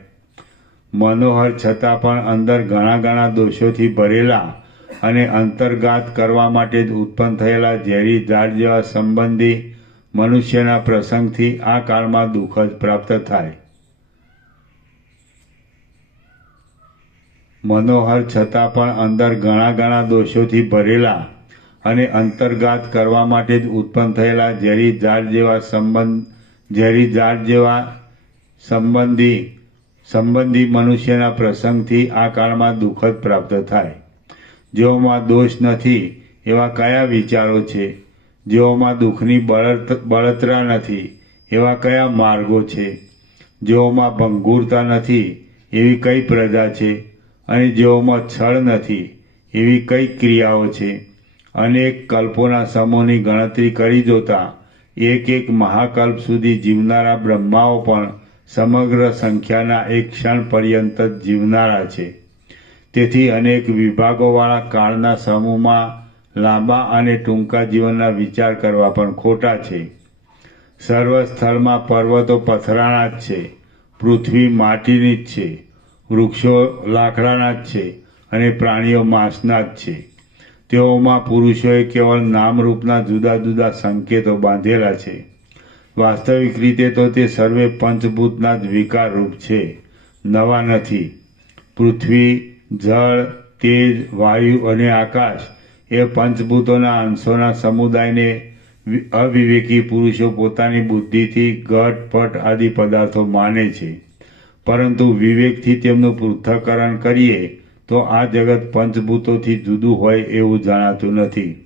મનોહર છતાં પણ અંદર ઘણા દોષોથી ભરેલા અને અંતર્ઘાત કરવા માટે જ ઉત્પન્ન થયેલા ઝેરી ઝાડ જેવા સંબંધી મનુષ્યના પ્રસંગથી આ કાળમાં દુઃખ જ પ્રાપ્ત થાય. મનોહર છતાં પણ અંદર ઘણા દોષોથી ભરેલા અને અંતર્ઘાત કરવા માટે જ ઉત્પન્ન થયેલા ઝેરી ઝાડ જેવા સંબંધી મનુષ્યના પ્રસંગથી આ કાળમાં દુઃખ જ પ્રાપ્ત થાય. જેઓમાં દોષ નથી એવા કયા વિચારો છે? જેઓમાં દુઃખની બળતરા નથી એવા કયા માર્ગો છે? જેઓમાં ભંગુરતા નથી એવી કઈ પ્રજા છે? અને જેઓમાં છળ નથી એવી કઈ ક્રિયાઓ છે? અનેક કલ્પોના સમૂહની ગણતરી કરી જોતા એક એક મહાકલ્પ સુધી જીવનારા બ્રહ્માઓ પણ સમગ્ર સંખ્યાના એક ક્ષણ પર્યંત જ જીવનારા છે. તેથી અનેક વિભાગોવાળા કાળના સમૂહમાં લાંબા અને ટૂંકા જીવનના વિચાર કરવા પણ ખોટા છે. સર્વ સ્થળમાં પર્વતો પથરાના જ છે, પૃથ્વી માટીની જ છે, વૃક્ષો લાકડાના જ છે અને પ્રાણીઓ માંસના જ છે. તેઓમાં પુરુષોએ કેવળ નામરૂપના જુદા જુદા સંકેતો બાંધેલા છે. વાસ્તવિક રીતે તો તે સર્વે પંચભૂતના જ વિકાર રૂપ છે, નવા નથી. પૃથ્વી, જળ, તેજ, વાયુ અને આકાશ એ પંચભૂતોના અંશોના સમુદાયને અવિવેકી પુરુષો પોતાની બુદ્ધિથી ઘટ પટ આદિ પદાર્થો માને છે. પરંતુ વિવેકથી તેમનું પૃથ્થકરણ કરીએ તો આ જગત પંચભૂતોથી જુદું હોય એવું જણાતું નથી.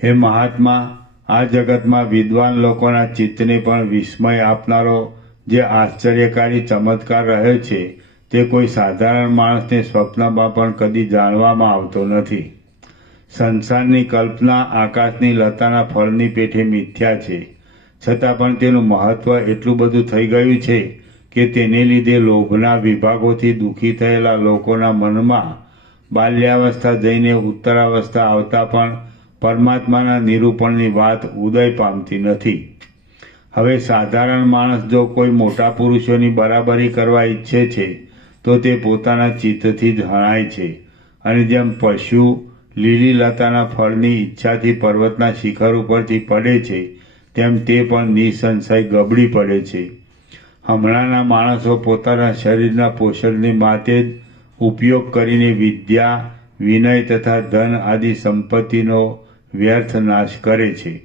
હે મહાત્મા, આ જગતમાં વિદ્વાન લોકોના ચિત્તને પણ વિસ્મય આપનારો જે આશ્ચર્યકારી ચમત્કાર રહ્યો છે તે કોઈ સાધારણ માણસને સ્વપ્નમાં પણ કદી જાણવામાં આવતો નથી. સંસારની કલ્પના આકાશની લતાના ફળની પેઠે મિથ્યા છે, છતાં પણ તેનું મહત્વ એટલું બધું થઈ ગયું છે કે તેને લીધે લોભના વિભાગોથી દુઃખી થયેલા લોકોના મનમાં બાલ્યાવસ્થા જઈને ઉત્તરાવસ્થા આવતા પણ પરમાત્માના નિરૂપણની વાત ઉદય પામતી નથી. હવે સાધારણ માણસ જો કોઈ મોટા પુરુષોની બરાબરી કરવા ઈચ્છે છે તો તે પોતાના ચિત્તથી જ હણાય છે. અને જેમ પશુ લીલી લતાના ફળની ઈચ્છાથી પર્વતના શિખર ઉપરથી પડે છે તેમ તે પણ નિસંશય ગબડી પડે છે. હમણાંના માણસો પોતાના શરીરના પોષણને માટે જ ઉપયોગ કરીને વિદ્યા, વિનય તથા ધન આદિ સંપત્તિનો વ્યર્થ નાશ કરે છે.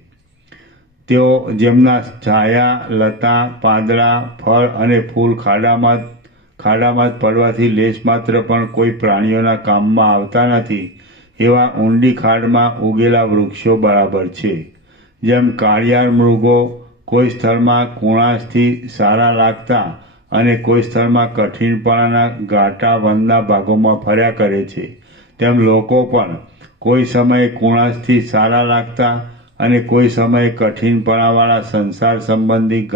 તેઓ જેમના છાયા, લતા, પાંદડા, ફળ અને ફૂલ ખાડામાં જ પડવાથી લેશ માત્ર પણ કોઈ પ્રાણીઓના કામમાં આવતા નથી એવા ઊંડી ખાડમાં ઉગેલા વૃક્ષો બરાબર છે. જેમ કાળિયાર મૃગો કોઈ સ્થળમાં કુણાશથી સારા લાગતા અને કોઈ સ્થળમાં કઠિનપણાના ઘાટા વનના ભાગોમાં ફર્યા કરે છે, તેમ લોકો પણ કોઈ સમયે કુણાશથી સારા લાગતા અને કોઈ સમયે કઠિનપણાવાળા સંસાર સંબંધી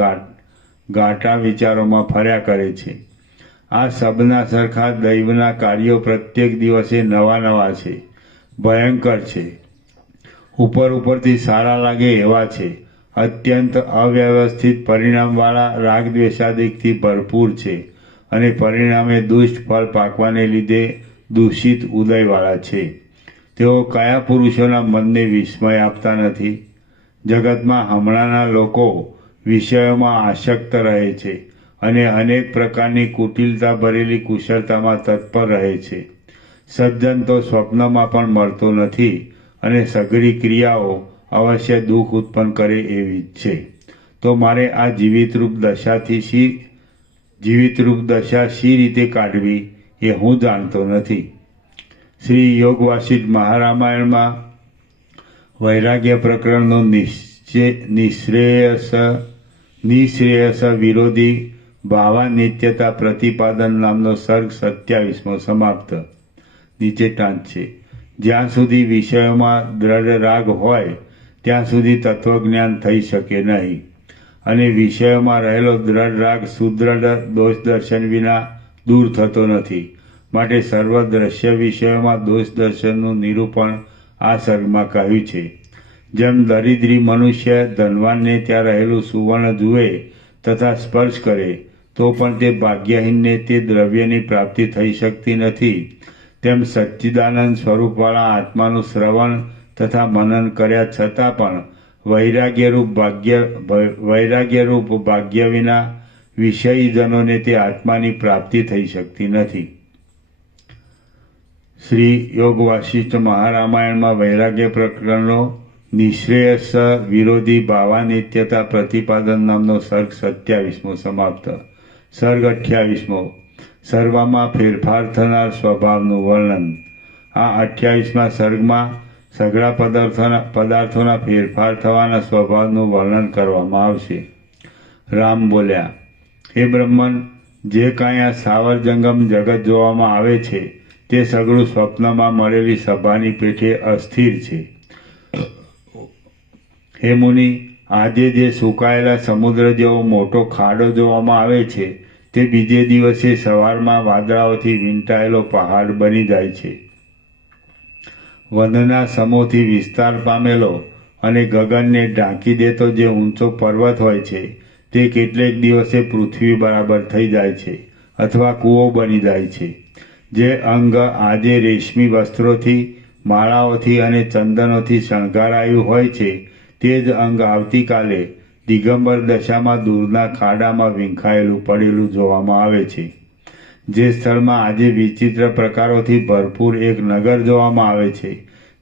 ઘાટા વિચારોમાં ફર્યા કરે છે. આ સબના સરખા દૈવના કાર્યો પ્રત્યેક દિવસે નવા નવા છે, ભયંકર છે, ઉપરથી સારા લાગે એવા છે, અત્યંત અવ્યવસ્થિત પરિણામવાળા રાગદ્વેષાદિકથી ભરપૂર છે અને પરિણામે દુષ્ટ ફળ પાકવાને લીધે દૂષિત ઉદયવાળા છે. તેઓ કયા પુરુષોના મનને વિસ્મય આપતા નથી? જગતમાં હમણાંના લોકો વિષયોમાં આસક્ત રહે છે અને અનેક પ્રકારની કુટિલતા ભરેલી કુશળતામાં તત્પર રહે છે. સજ્જન તો સ્વપ્નમાં પણ મળતો નથી અને સઘળી ક્રિયાઓ અવશ્ય દુઃખ ઉત્પન્ન કરે એવી જ છે. તો મારે આ જીવિતરૂપ દશા શી રીતે કાઢવી એ હું જાણતો નથી. શ્રી યોગ વાસિષ્ઠ મહારામાયણમાં વૈરાગ્ય પ્રકરણનો નિશ્રેયસ વિરોધી ભાવાનિત્યતા પ્રતિપાદન નામનો સર્ગ 27મો સમાપ્ત. નીચે ટાંચ છે. જ્યાં સુધી વિષયોમાં દ્રઢ રાગ હોય ત્યાં સુધી તત્વજ્ઞાન થઈ શકે નહીં, અને વિષયોમાં રહેલો દ્રઢ રાગ સુદ્રઢ દોષ દર્શન વિના દૂર થતો નથી. માટે સર્વ દ્રશ્ય વિષયોમાં દોષ દર્શનનું નિરૂપણ આ સર્ગમાં કહ્યું છે. જેમ દરિદ્રી મનુષ્ય ધનવાનને ત્યાં રહેલું સુવર્ણ જુએ તથા સ્પર્શ કરે તો પણ તે ભાગ્યહીનને તે દ્રવ્યની પ્રાપ્તિ થઈ શકતી નથી, તેમ સચ્ચિદાનંદ સ્વરૂપવાળા આત્માનું શ્રવણ તથા મનન કર્યા છતાં પણ વૈરાગ્યરૂપ ભાગ્ય વિના વિષયીજનોને તે આત્માની પ્રાપ્તિ થઈ શકતી નથી. શ્રી યોગ વાસિષ્ઠ મહારામાયણમાં વૈરાગ્ય પ્રકરણનો નિશ્રેયસ વિરોધી ભાવાનિત્યતા પ્રતિપાદન નામનો સર્ગ 27મો સમાપ્ત. સર્ગ 28મો સર્વમાં ફેરફાર થનાર સ્વભાવનું વર્ણન. આ 28મા સર્ગમાં સઘળા પદાર્થોના ફેરફાર થવાના સ્વભાવનું વર્ણન કરવામાં આવશે. રામ બોલ્યા, હે બ્રહ્મન, જે કાંઈ આ સાવર જંગમ જગત જોવામાં આવે છે તે સઘળું સ્વપ્નમાં મળેલી સભાની પેઠે અસ્થિર છે. હે મુનિ, આજે જે સુકાયેલા સમુદ્ર જેવો મોટો ખાડો જોવામાં આવે છે તે બીજે દિવસે સવારમાં વાદળાઓથી વીંટાયેલો પહાડ બની જાય છે. વનના સમૂહથી વિસ્તાર પામેલો અને ગગનને ઢાંકી દેતો જે ઊંચો પર્વત હોય છે તે કેટલેક દિવસે પૃથ્વી બરાબર થઈ જાય છે અથવા કૂવો બની જાય છે. જે અંગ આજે રેશમી વસ્ત્રોથી, માળાઓથી અને ચંદનોથી શણગારાયું હોય છે તે જ અંગ આવતીકાલે દિગંબર દશામાં દૂરના ખાડામાં વીંખાયેલું પડેલું જોવામાં આવે છે. જે સ્થળમાં આજે વિચિત્ર પ્રકારોથી ભરપૂર એક નગર જોવામાં આવે છે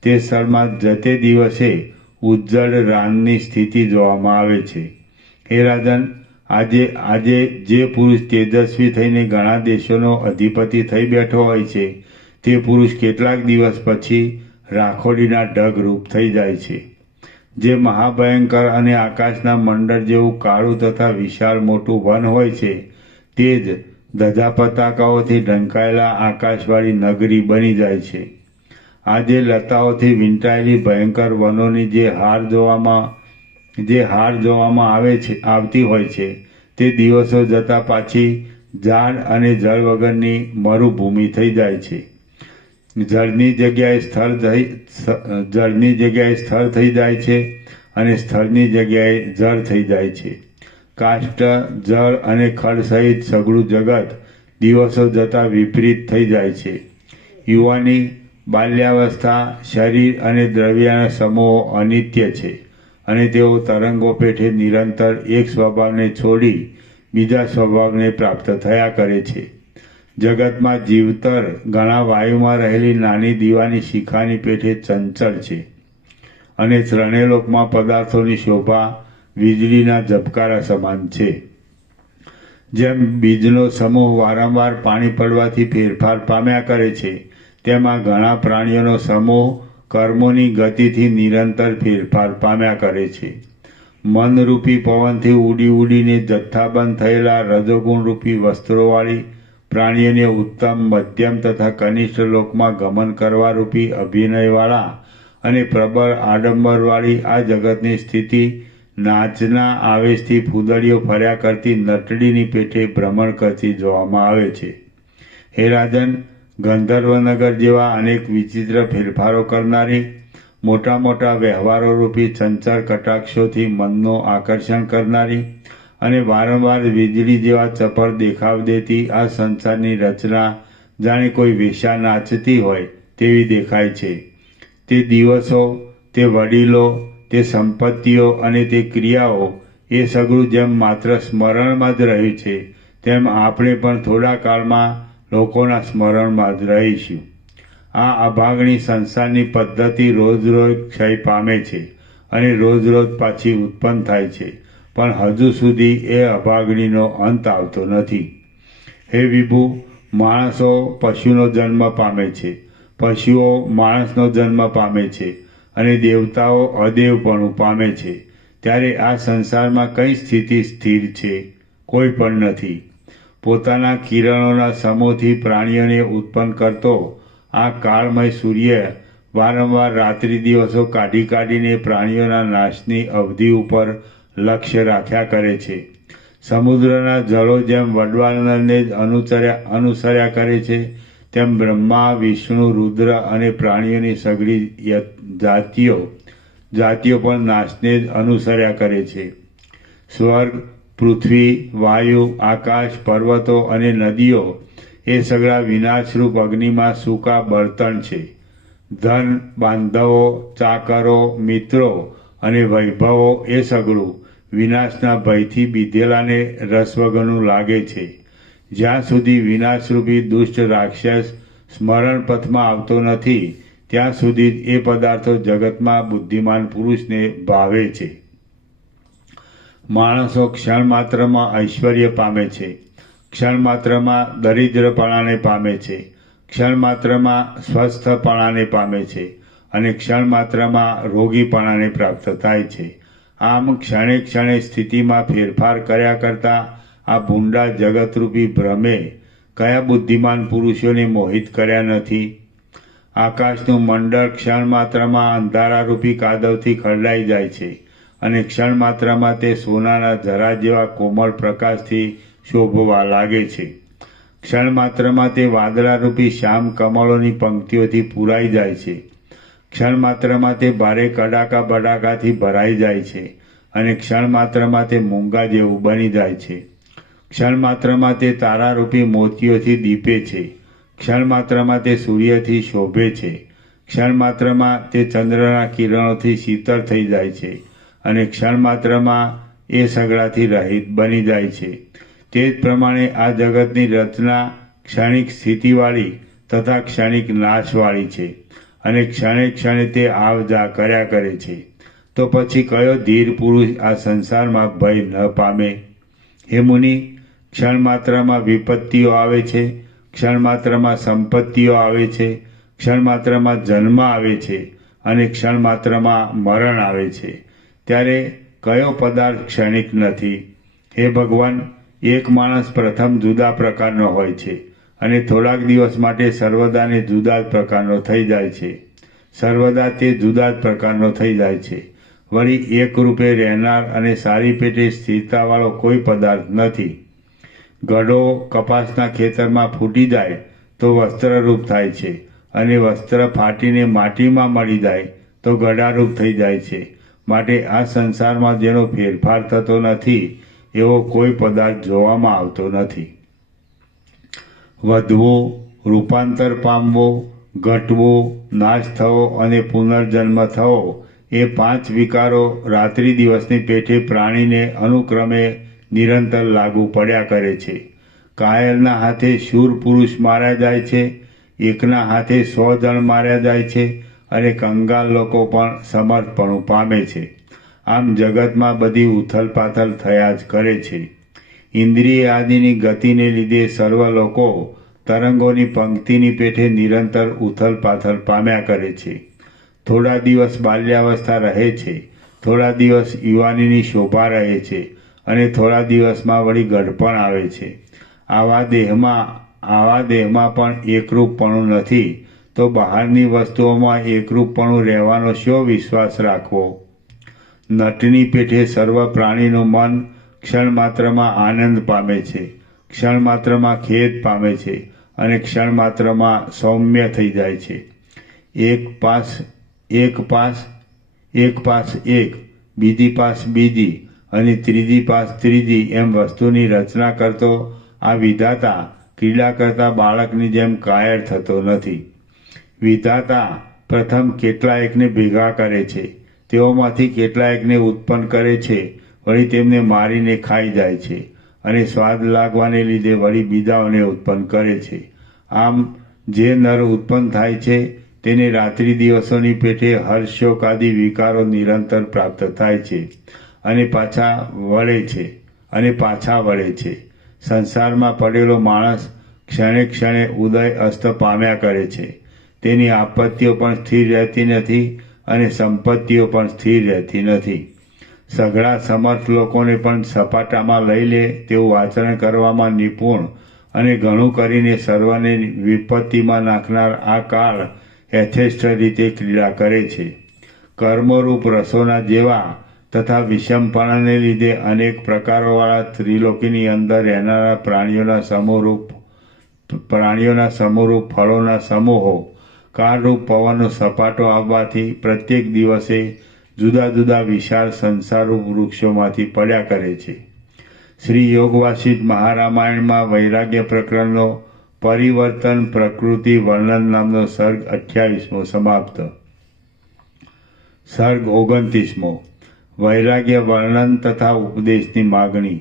તે સ્થળમાં જતે દિવસે ઉજ્જડ રાનની સ્થિતિ જોવામાં આવે છે. હે રાજન, આજે જે પુરુષ તેજસ્વી થઈને ઘણા દેશોનો અધિપતિ થઈ બેઠો હોય છે તે પુરુષ કેટલાક દિવસ પછી રાખોડીના ઢગ રૂપ થઈ જાય છે. જે મહાભયંકર અને આકાશના મંડળ જેવું કાળું તથા વિશાળ મોટું વન હોય છે તે જ ધજા પતાકાઓથી ઢંકાયેલા આકાશવાળી નગરી બની જાય છે. આજે લતાઓથી વીંટાયેલી ભયંકર વનોની જે હાર જોવામાં આવતી હોય છે તે દિવસો જતાં પાછી ઝાડ અને જળ વગરની મરુભૂમિ થઈ જાય છે. જળની જગ્યાએ સ્થળ થઈ જાય છે અને સ્થળની જગ્યાએ જળ થઈ જાય છે. કાષ્ઠ, જળ અને ખડ સહિત સઘળું જગત દિવસો જતાં વિપરીત થઈ જાય છે. યુવાની, બાલ્યાવસ્થા, શરીર અને દ્રવ્યના સમૂહો અનિત્ય છે અને તેઓ તરંગો પેઠે નિરંતર એક સ્વભાવને છોડી બીજા સ્વભાવને પ્રાપ્ત થયા કરે છે. જગતમાં જીવતર ઘણા વાયુમાં રહેલી નાની દીવાની શિખાની પેઠે ચંચળ છે અને ત્રણેય પદાર્થોની શોભા વીજળીના ઝબકારા સમાન છે. જેમ બીજનો સમૂહ વારંવાર પાણી પડવાથી ફેરફાર પામ્યા કરે છે તેમાં ઘણા પ્રાણીઓનો સમૂહ કર્મોની ગતિથી નિરંતર ફેરફાર પામ્યા કરે છે. મનરૂપી પવનથી ઉડી ઉડીને જથ્થાબંધ થયેલા રજોગુણરૂપી વસ્ત્રોવાળી પ્રાણીઓને ઉત્તમ, મધ્યમ તથા કનિષ્ઠ લોકમાં ગમન કરવારૂપી અભિનયવાળા અને પ્રબળ આડંબરવાળી આ જગતની સ્થિતિ નાચના આવેશથી ફૂદડીઓ ફર્યા કરતી નટડીની પેઠે ભ્રમણ કરતી જોવામાં આવે છે. હે રાજન, ગંધર્વનગર જેવા અનેક વિચિત્ર ફેરફારો કરનારી, મોટા મોટા વ્યવહારોરૂપી ચંચળ કટાક્ષોથી મનનું આકર્ષણ કરનારી અને વારંવાર વીજળી જેવા ચપળ દેખાવ દેતી આ સંસારની રચના જાણે કોઈ વેશ્યા નાચતી હોય તેવી દેખાય છે. તે દિવસો, તે વડીલો, તે સંપત્તિઓ અને તે ક્રિયાઓ એ સઘળું જેમ માત્ર સ્મરણમાં જ રહ્યું છે તેમ આપણે પણ થોડા કાળમાં લોકોના સ્મરણમાં જ રહીશું. આ અભાગણી સંસારની પદ્ધતિ રોજ રોજ ક્ષય પામે છે અને રોજ રોજ પાછી ઉત્પન્ન થાય છે, પણ હજુ સુધી એ અભાગણીનો અંત આવતો નથી. હે વિભુ, માણસો પશુનો જન્મ પામે છે, પશુઓ માણસનો જન્મ પામે છે અને દેવતાઓ અદેવપણું પામે છે. ત્યારે આ સંસારમાં કઈ સ્થિતિ સ્થિર છે? કોઈ પણ નથી. પોતાના કિરણોના સમૂહથી પ્રાણીઓને ઉત્પન્ન કરતો આ કાળમય સૂર્ય વારંવાર રાત્રિ દિવસો કાઢી કાઢીને પ્રાણીઓના નાશની અવધિ ઉપર લક્ષ્ય રાખ્યા કરે છે. સમુદ્રના જળો જેમ વડવાનળને જ અનુસર્યા કરે છે તેમ બ્રહ્મા, વિષ્ણુ, રુદ્ર અને પ્રાણીઓની સઘળી જાતિઓ પણ નાશને જ અનુસર્યા કરે છે. સ્વર્ગ, પૃથ્વી, વાયુ, આકાશ, પર્વતો અને નદીઓ એ સઘળા વિનાશરૂપ અગ્નિમાં સૂકા બળતણ છે. ધન, બાંધવો, ચાકરો, મિત્રો અને વૈભવો એ સઘળું વિનાશના ભયથી બીધેલાને રસ વગરનું લાગે છે. જ્યાં સુધી વિનાશરૂપી દુષ્ટ રાક્ષસ સ્મરણ પથમાં આવતો નથી ત્યાં સુધી એ પદાર્થો જગતમાં બુદ્ધિમાન પુરુષને ભાવે છે. માણસો ક્ષણ માત્રમાં ઐશ્વર્ય પામે છે, ક્ષણ માત્રમાં દરિદ્રપણાને પામે છે, ક્ષણ માત્રમાં સ્વસ્થપણાને પામે છે અને ક્ષણ માત્રમાં રોગીપણાને પ્રાપ્ત થાય છે. આમ ક્ષણે ક્ષણે સ્થિતિમાં ફેરફાર કર્યા કરતાં આ ભૂંડા જગતરૂપી ભ્રમે કયા બુદ્ધિમાન પુરુષોને મોહિત કર્યા નથી? આકાશનું મંડળ ક્ષણ માત્રમાં અંધારારૂપી કાદવથી ખરડાઈ જાય છે અને ક્ષણ માત્રમાં તે સોનાના જરા જેવા કોમળ પ્રકાશથી શોભવા લાગે છે. ક્ષણ માત્રમાં તે વાદળારૂપી શ્યામ કમળોની પંક્તિઓથી પૂરાઈ જાય છે. ક્ષણ માત્રમાં તે ભારે કડાકા બડાકાથી ભરાઈ જાય છે અને ક્ષણ માત્રમાં તે મૂંગા જેવું બની જાય છે. ક્ષણ માત્રમાં તે તારારૂપી મોતીઓથી દીપે છે. ક્ષણ માત્રમાં તે સૂર્યથી શોભે છે. ક્ષણ માત્રમાં તે ચંદ્રના કિરણોથી શીતળ થઈ જાય છે અને ક્ષણ માત્રમાં એ સગડાથી રહિત બની જાય છે. તે જ પ્રમાણે આ જગતની રચના ક્ષણિક સ્થિતિવાળી તથા ક્ષણિક નાશવાળી છે અને ક્ષણે ક્ષણે તે આવ જા કર્યા કરે છે. તો પછી કયો ધીર પુરુષ આ સંસારમાં ભય ન પામે? હે મુનિ, ક્ષણ માત્રમાં વિપત્તિઓ આવે છે, ક્ષણ માત્રમાં સંપત્તિઓ આવે છે, ક્ષણ માત્રમાં જન્મ આવે છે અને ક્ષણ માત્રમાં મરણ આવે છે. ત્યારે કયો પદાર્થ ક્ષણિક નથી? હે ભગવાન, એક માણસ પ્રથમ જુદા પ્રકારનો હોય છે અને થોડાક દિવસ માટે સર્વદાને જુદા જ પ્રકારનો થઈ જાય છે. સર્વદા તે જુદા જ પ્રકારનો થઈ જાય છે. વળી એક રૂપે રહેનાર અને સારી પેટે સ્થિરતાવાળો કોઈ પદાર્થ નથી. ગઢો કપાસના ખેતરમાં ફૂટી જાય તો વસ્ત્રરૂપ થાય છે અને વસ્ત્ર ફાટીને માટીમાં મળી જાય તો ગઢારૂપ થઈ જાય છે. માટે આ સંસારમાં જેનો ફેરફાર થતો નથી એવો કોઈ પદાર્થ જોવામાં આવતો નથી. વધવો, રૂપાંતર પામવો, ઘટવો, નાશ થવો અને પુનર્જન્મ થવો એ 5 વિકારો રાત્રિ દિવસની પેઠે પ્રાણીને અનુક્રમે નિરંતર લાગુ પડ્યા કરે છે. કાયરના હાથે શૂર પુરુષ માર્યા જાય છે, એકના હાથે 100 જણ માર્યા જાય છે અને કંગાલ લોકો પણ સમર્થપણું પામે છે. આમ જગતમાં બધી ઉથલપાથલ થયા જ કરે છે. ઇન્દ્રિય આદિની ગતિને લીધે સર્વ લોકો તરંગોની પંક્તિની પેઠે નિરંતર ઉથલપાથલ પામ્યા કરે છે. થોડા દિવસ બાલ્યાવસ્થા રહે છે, થોડા દિવસ યુવાનીની શોભા રહે છે અને થોડા દિવસમાં વળી ગઢપણ આવે છે. આવા દેહમાં પણ એકરૂપપણું નથી તો બહારની વસ્તુઓમાં એકરૂપપણું રહેવાનો શો વિશ્વાસ રાખવો? નટની પેઠે સર્વ પ્રાણીનું મન ક્ષણ માત્રમાં આનંદ પામે છે, ક્ષણ માત્રમાં ખેદ પામે છે અને ક્ષણ માત્રમાં સૌમ્ય થઈ જાય છે. એક પાસ બીજી પાસ બીજી અને ત્રીજી પાસ ત્રીજી એમ વસ્તુની રચના કરતો આ વિધાતા ક્રીડા કરતા બાળકની જેમ કાયર થતો નથી. વિધાતા પ્રથમ કેટલાયકને ભેગા કરે છે, તેઓમાંથી કેટલાયકને ઉત્પન્ન કરે છે, વળી તેમને મારીને ખાઈ જાય છે અને સ્વાદ લાગવાને લીધે વળી બીજાઓને ઉત્પન્ન કરે છે. આમ જે નર ઉત્પન્ન થાય છે તેને રાત્રિ દિવસોની પેઠે હર્ષ આદિ વિકારો નિરંતર પ્રાપ્ત થાય છે અને પાછા વળે છે. સંસારમાં પડેલો માણસ ક્ષણે ક્ષણે ઉદય અસ્ત પામ્યા કરે છે. તેની આપત્તિઓ પણ સ્થિર રહેતી નથી અને સંપત્તિઓ પણ સ્થિર રહેતી નથી. સઘળા સમર્થ લોકોને પણ સપાટામાં લઈ લે તેવું આચરણ કરવામાં નિપુણ અને ઘણું કરીને સર્વને વિપત્તિમાં નાખનાર આ કાળ યથેષ્ટ રીતે ક્રીડા કરે છે. કર્મરૂપ રસોના જેવા તથા વિષમપણાને લીધે અનેક પ્રકારોવાળા ત્રિલોકીની અંદર રહેનારા પ્રાણીઓના સમૂહરૂપ ફળોના સમૂહો કાળરૂપ પવનનો સપાટો આવવાથી પ્રત્યેક દિવસે જુદા જુદા વિશાળ સંસારરૂપ વૃક્ષોમાંથી પડ્યા કરે છે. શ્રી યોગવાસિષ્ઠ મહારામાયણમાં વૈરાગ્ય પ્રકરણનો પરિવર્તન પ્રકૃતિ વર્ણન નામનો સર્ગ 28મો સમાપ્ત. સર્ગ 29મો વૈરાગ્ય વર્ણન તથા ઉપદેશની માગણી.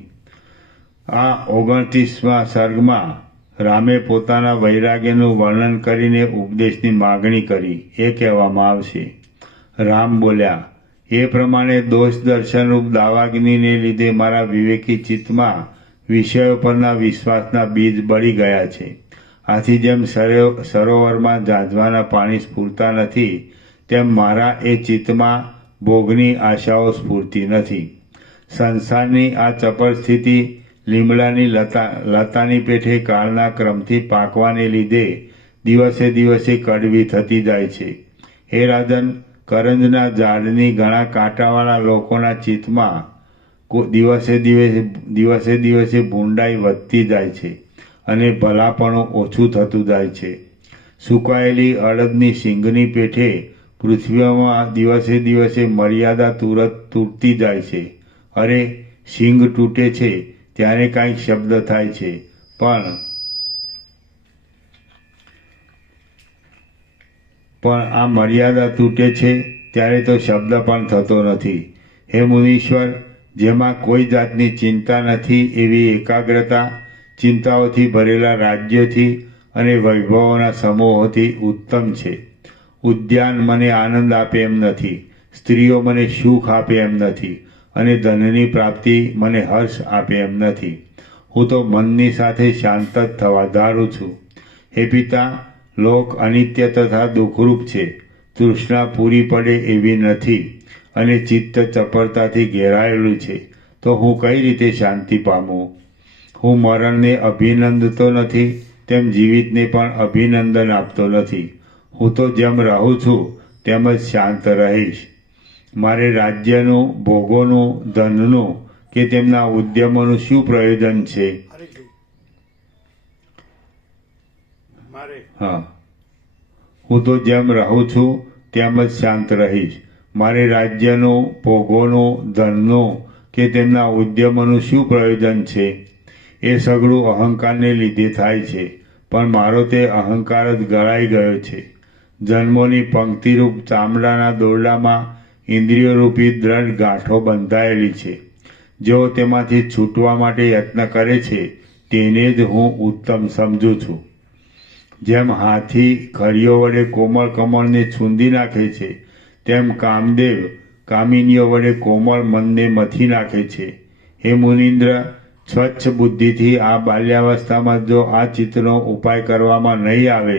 આ 29મા સર્ગમાં રામે પોતાના વૈરાગ્યનું વર્ણન કરીને ઉપદેશની માગણી કરી એ કહેવામાં આવશે. રામ બોલ્યા, એ પ્રમાણે દોષ દર્શનરૂપ દાવાગ્નિને લીધે મારા વિવેકી ચિત્તમાં વિષયો પરના વિશ્વાસના બીજ બળી ગયા છે. આથી જેમ સરોવરમાં ઝાંઝવાના પાણી સ્ફૂરતા નથી, તેમ મારા એ ચિત્તમાં ભોગની આશાઓ સ્ફૂરતી નથી. સંસારની આ ચપળ સ્થિતિ લીમડાની લતાની પેઠે કાળના ક્રમથી પાકવાને લીધે દિવસે દિવસે કડવી થતી જાય છે. હે રાજન, કરંજના ઝાડની ઘણા કાંટાવાળા લોકોના ચિત્તમાં દિવસે દિવસે ભૂંડાઈ વધતી જાય છે અને ભલાપણું ઓછું થતું જાય છે. સુકાયેલી અડદની શીંગની પેઠે પૃથ્વીમાં દિવસે દિવસે મર્યાદા તૂટતી જાય છે. અરે, શીંગ તૂટે છે ત્યારે કાંઈક શબ્દ થાય છે, પણ આ મર્યાદા તૂટે છે ત્યારે તો શબ્દ પણ થતો નથી. હે મુનીશ્વર, જેમાં કોઈ જાતની ચિંતા નથી એવી એકાગ્રતા ચિંતાઓથી ભરેલા રાજ્યોથી અને વૈભવોના સમૂહોથી ઉત્તમ છે. ઉદ્યાન મને આનંદ આપે એમ નથી, સ્ત્રીઓ મને સુખ આપે એમ નથી, અને ધનની પ્રાપ્તિ મને હર્ષ આપે એમ નથી. હું તો મનની સાથે શાંત જ થવા ધારું છું. હે પિતા, લોક અનિત્ય તથા દુઃખરૂપ છે. તૃષ્ણા પૂરી પડે એવી નથી અને ચિત્ત ચપળતાથી ઘેરાયેલું છે. તો હું કઈ રીતે શાંતિ પામું? હું મરણને અભિનંદતો નથી, તેમ જીવિતને પણ અભિનંદન આપતો નથી. હું તો જેમ રહું છું તેમ જ શાંત રહીશ. મારે રાજ્યનું, ભોગોનું, ધનનું કે તેમના ઉદ્યમોનું શું પ્રયોજન છે? હા, હું તો જેમ રહું છું તેમ જ શાંત રહીશ. મારે રાજ્યનું, ભોગોનું, ધનનું કે તેમના ઉદ્યમોનું શું પ્રયોજન છે? એ સઘળું અહંકારને લીધે થાય છે, પણ મારો તે અહંકાર જ ગળાઈ ગયો છે. જન્મોની પંક્તિરૂપ ચામડાના દોરડામાં ઇન્દ્રિયરૂપી દ્રઢ ગાંઠો બંધાયેલી છે. જેઓ તેમાંથી છૂટવા માટે યત્ન કરે છે તેને જ હું ઉત્તમ સમજું છું. જેમ હાથી ખરીઓ વડે કોમળ કમળને છૂંદી નાખે છે, તેમ કામદેવ કામિનીઓ વડે કોમળ મનને મથી નાખે છે. હે મુનિન્દ્ર, સ્વચ્છ બુદ્ધિથી આ બાલ્યાવસ્થામાં જો આ ચિત્તનો ઉપાય કરવામાં નહીં આવે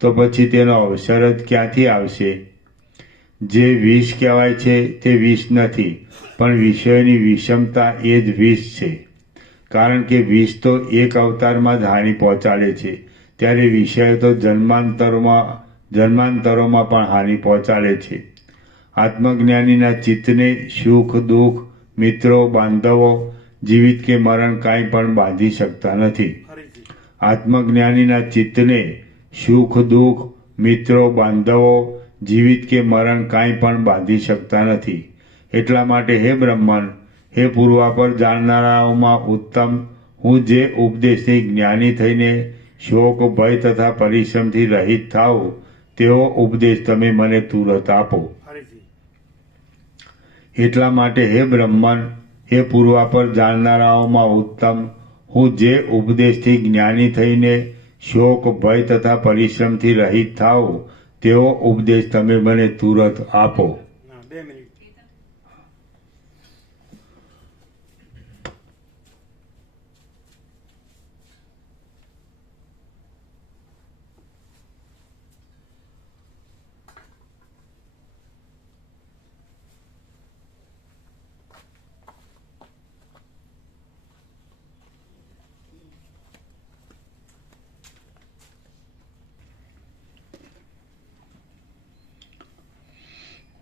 તો પછી તેનો અવસર જ ક્યાંથી આવશે? જે વિષ કહેવાય છે તે વિષ નથી, પણ વિષયોની વિષમતા એ જ વિષ છે. કારણ કે વિષ તો એક અવતારમાં જ હાનિ પહોંચાડે છે, ત્યારે વિષયો તો જન્માંતરોમાં પણ હાનિ પહોંચાડે છે. આત્મજ્ઞાનીના ચિત્તને સુખ દુઃખ, મિત્રો બાંધવો, જીવિત કે મરણ કાંઈ પણ બાંધી શકતા નથી. આત્મજ્ઞાનીના ચિત્તને સુખ દુઃખ, મિત્રો બાંધવો, જીવિત કે મરણ કાંઈ પણ બાંધી શકતા નથી. એટલા માટે હે બ્રહ્મન, હે પૂર્વાપર જાણનારાઓમાં ઉત્તમ, હું જે ઉપદેશથી જ્ઞાની થઈને શોક, ભય તથા પરિશ્રમથી રહિત થાવ, તેવો ઉપદેશ તમે મને તુરત આપો. એટલા માટે હે બ્રહ્મન, હે પૂર્વાપર જાણનારાઓમાં ઉત્તમ, હું જે ઉપદેશથી જ્ઞાની થઈને શોક, ભય તથા પરિશ્રમથી રહિત થાવ, તેવો ઉપદેશ તમે મને તુરત આપો.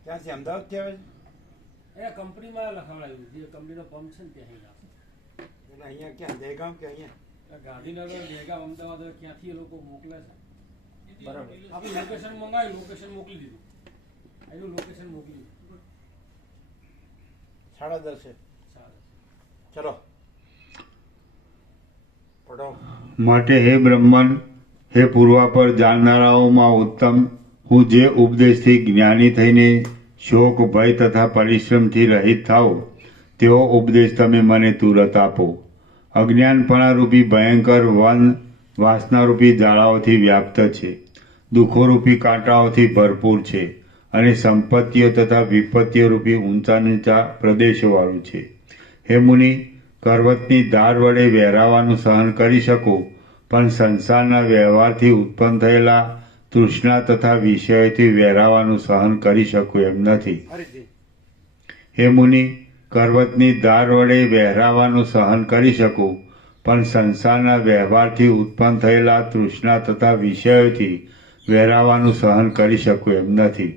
ક્યાંથી અમદાવાદથી આવે છે? એ કંપનીમાં લખાવડાવ્યું, જે કંપનીનો પંપ છે ને ત્યાં એટલે અહીંયા ક્યાં, દહેગામ કે અહીંયા? ગાંધીનગર, દહેગામ, અમદાવાદ ક્યાંથી એ લોકો મોકલે છે. બરાબર, આપણે લોકેશન મંગાવ્યું, લોકેશન મોકલી દીધું, એનું લોકેશન મોકલી દીધું. 10:30. ચલો પઢો. માટે હે બ્રહ્મન, હે પૂર્વાપર જાણનારાઓમાં ઉત્તમ, હું જે ઉપદેશથી જ્ઞાની થઈને શોક, ભય તથા પરિશ્રમથી રહિત થાવ, તેવો ઉપદેશ તમે મને તુરત આપો. અજ્ઞાનપણારૂપી ભયંકર વાસનારૂપી જાળાઓથી વ્યાપ્ત છે, દુઃખોરૂપી કાંટાઓથી ભરપૂર છે અને સંપત્તિઓ તથા વિપત્તિઓ રૂપી ઊંચા નીચા પ્રદેશોવાળું છે. હે મુનિ, કરવતની ધાર વડે વહેરાવાનું સહન કરી શકું, પણ સંસારના વ્યવહારથી ઉત્પન્ન થયેલા તૃષ્ણા તથા વિષયોથી વહેરાવાનું સહન કરી શકું એમ નથી. ફરીથી હે મુનિ, કરવતની ધાર વડે વહેરાવાનું સહન કરી શકું, પણ સંસારના વ્યવહારથી ઉત્પન્ન થયેલા તૃષ્ણા તથા વિષયોથી વહેરાવાનું સહન કરી શકું એમ નથી.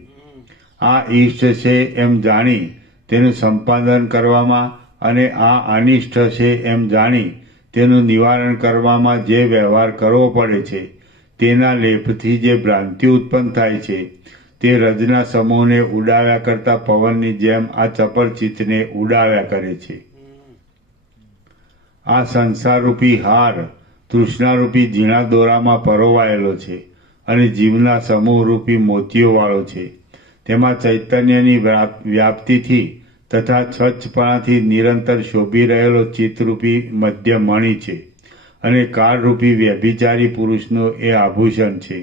આ ઈષ્ટ છે એમ જાણી તેનું સંપાદન કરવામાં અને આ અનિષ્ટ છે એમ જાણી તેનું નિવારણ કરવામાં જે વ્યવહાર કરવો પડે છે, તેના લેપથી જે ભ્રાંતિ ઉત્પન્ન થાય છે, તે રજના સમૂહને ઉડાવ્યા કરતા પવનની જેમ આ ચપળ ચિત્તને ઉડાવ્યા કરે છે. આ સંસારરૂપી હાર તૃષ્ણારૂપી ઝીણા દોરામાં પરોવાયેલો છે અને જીવના સમૂહરૂપી મોતીઓવાળો છે. તેમાં ચૈતન્યની વ્યાપ્તિથી તથા સ્વચ્છપણાથી નિરંતર શોભી રહેલો ચિત્તરૂપી મધ્ય મણિ છે અને કાળરૂપી વ્યભિચારી પુરુષનો એ આભૂષણ છે.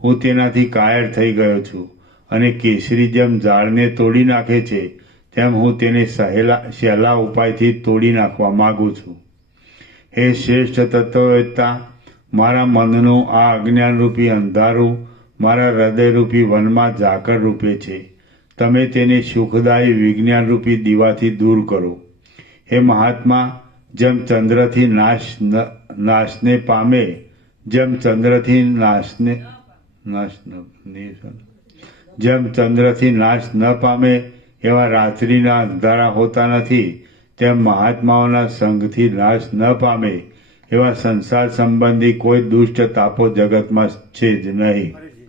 હું તેનાથી કાયર થઈ ગયો છું અને કેસરી જેમ ઝાડને તોડી નાખે છે તેમ હું તેને સહેલા ઉપાયથી તોડી નાખવા માગું છું. હે શ્રેષ્ઠ તત્વવેત્તા, મારા મનનું આ અજ્ઞાનરૂપી અંધારું મારા હૃદયરૂપી વનમાં ઝાકળ રૂપે છે. તમે તેને સુખદાયી વિજ્ઞાનરૂપી દીવાથી દૂર કરો. હે મહાત્મા, જેમ ચંદ્રથી નાશને પામે, જેમ ચંદ્રથી નાશ ન પામે એવા રાત્રિના અંધારા હોતા નથી, તેમ મહાત્માઓના સંગથી નાશ ન પામે એવા સંસાર સંબંધી કોઈ દુષ્ટ તાપો જગતમાં છે જ નહીં. ફરીથી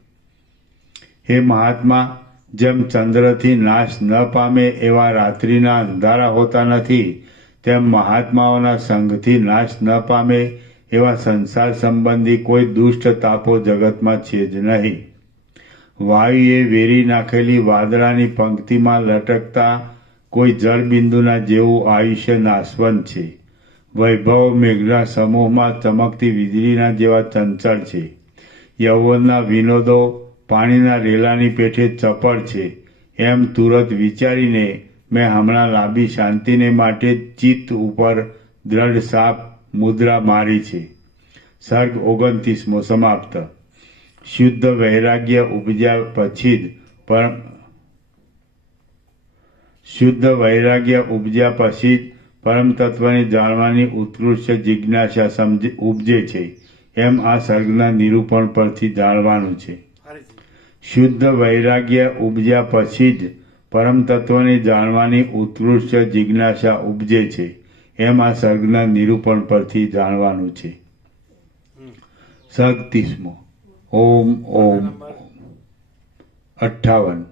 હે મહાત્મા, જેમ ચંદ્રથી નાશ ન પામે એવા રાત્રિના અંધારા હોતા નથી, તેમ મહાત્માઓના સંગથી નાશ ન પામે એવા સંસાર સંબંધી કોઈ દુષ્ટ તાપો જગતમાં છે જ નહીં. વાયુએ વેરી નાખેલી વાદળાની પંક્તિમાં લટકતા કોઈ જળબિંદુના જેવું આયુષ્ય નાશવંત છે. વૈભવ મેઘના સમૂહમાં ચમકતી વીજળીના જેવા ચંચળ છે. યૌવનના વિનોદો પાણીના રેલાની પેઠે ચપળ છે. એમ તુરત વિચારીને મેં હમણાં લાંબી શાંતિને માટે ચિત્ત ઉપર દ્રઢ સાપ મુદ્રા મારી છે. સર્ગ 29મો સમાપ્ત. શુદ્ધ વૈરાગ્ય ઉપજ્યા પછી જ પરમ તત્વને જાણવાની ઉત્કૃષ્ટ જિજ્ઞાસા ઉપજે છે એમ આ સર્ગના નિરૂપણ પરથી જાણવાનું છે. ફરીથી શુદ્ધ વૈરાગ્ય ઉપજ્યા પછી જ પરમ તત્વને જાણવાની ઉત્કૃષ્ટ જિજ્ઞાસા ઉપજે છે એમ આ સર્ગના નિરૂપણ પરથી જાણવાનું છે. સર્ગ 30મો. ઓમ ઓમ. નંબર 58.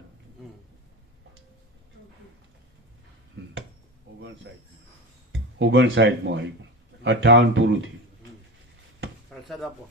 59મો આવી 58 પૂરું થયું. પ્રસાદ આપો.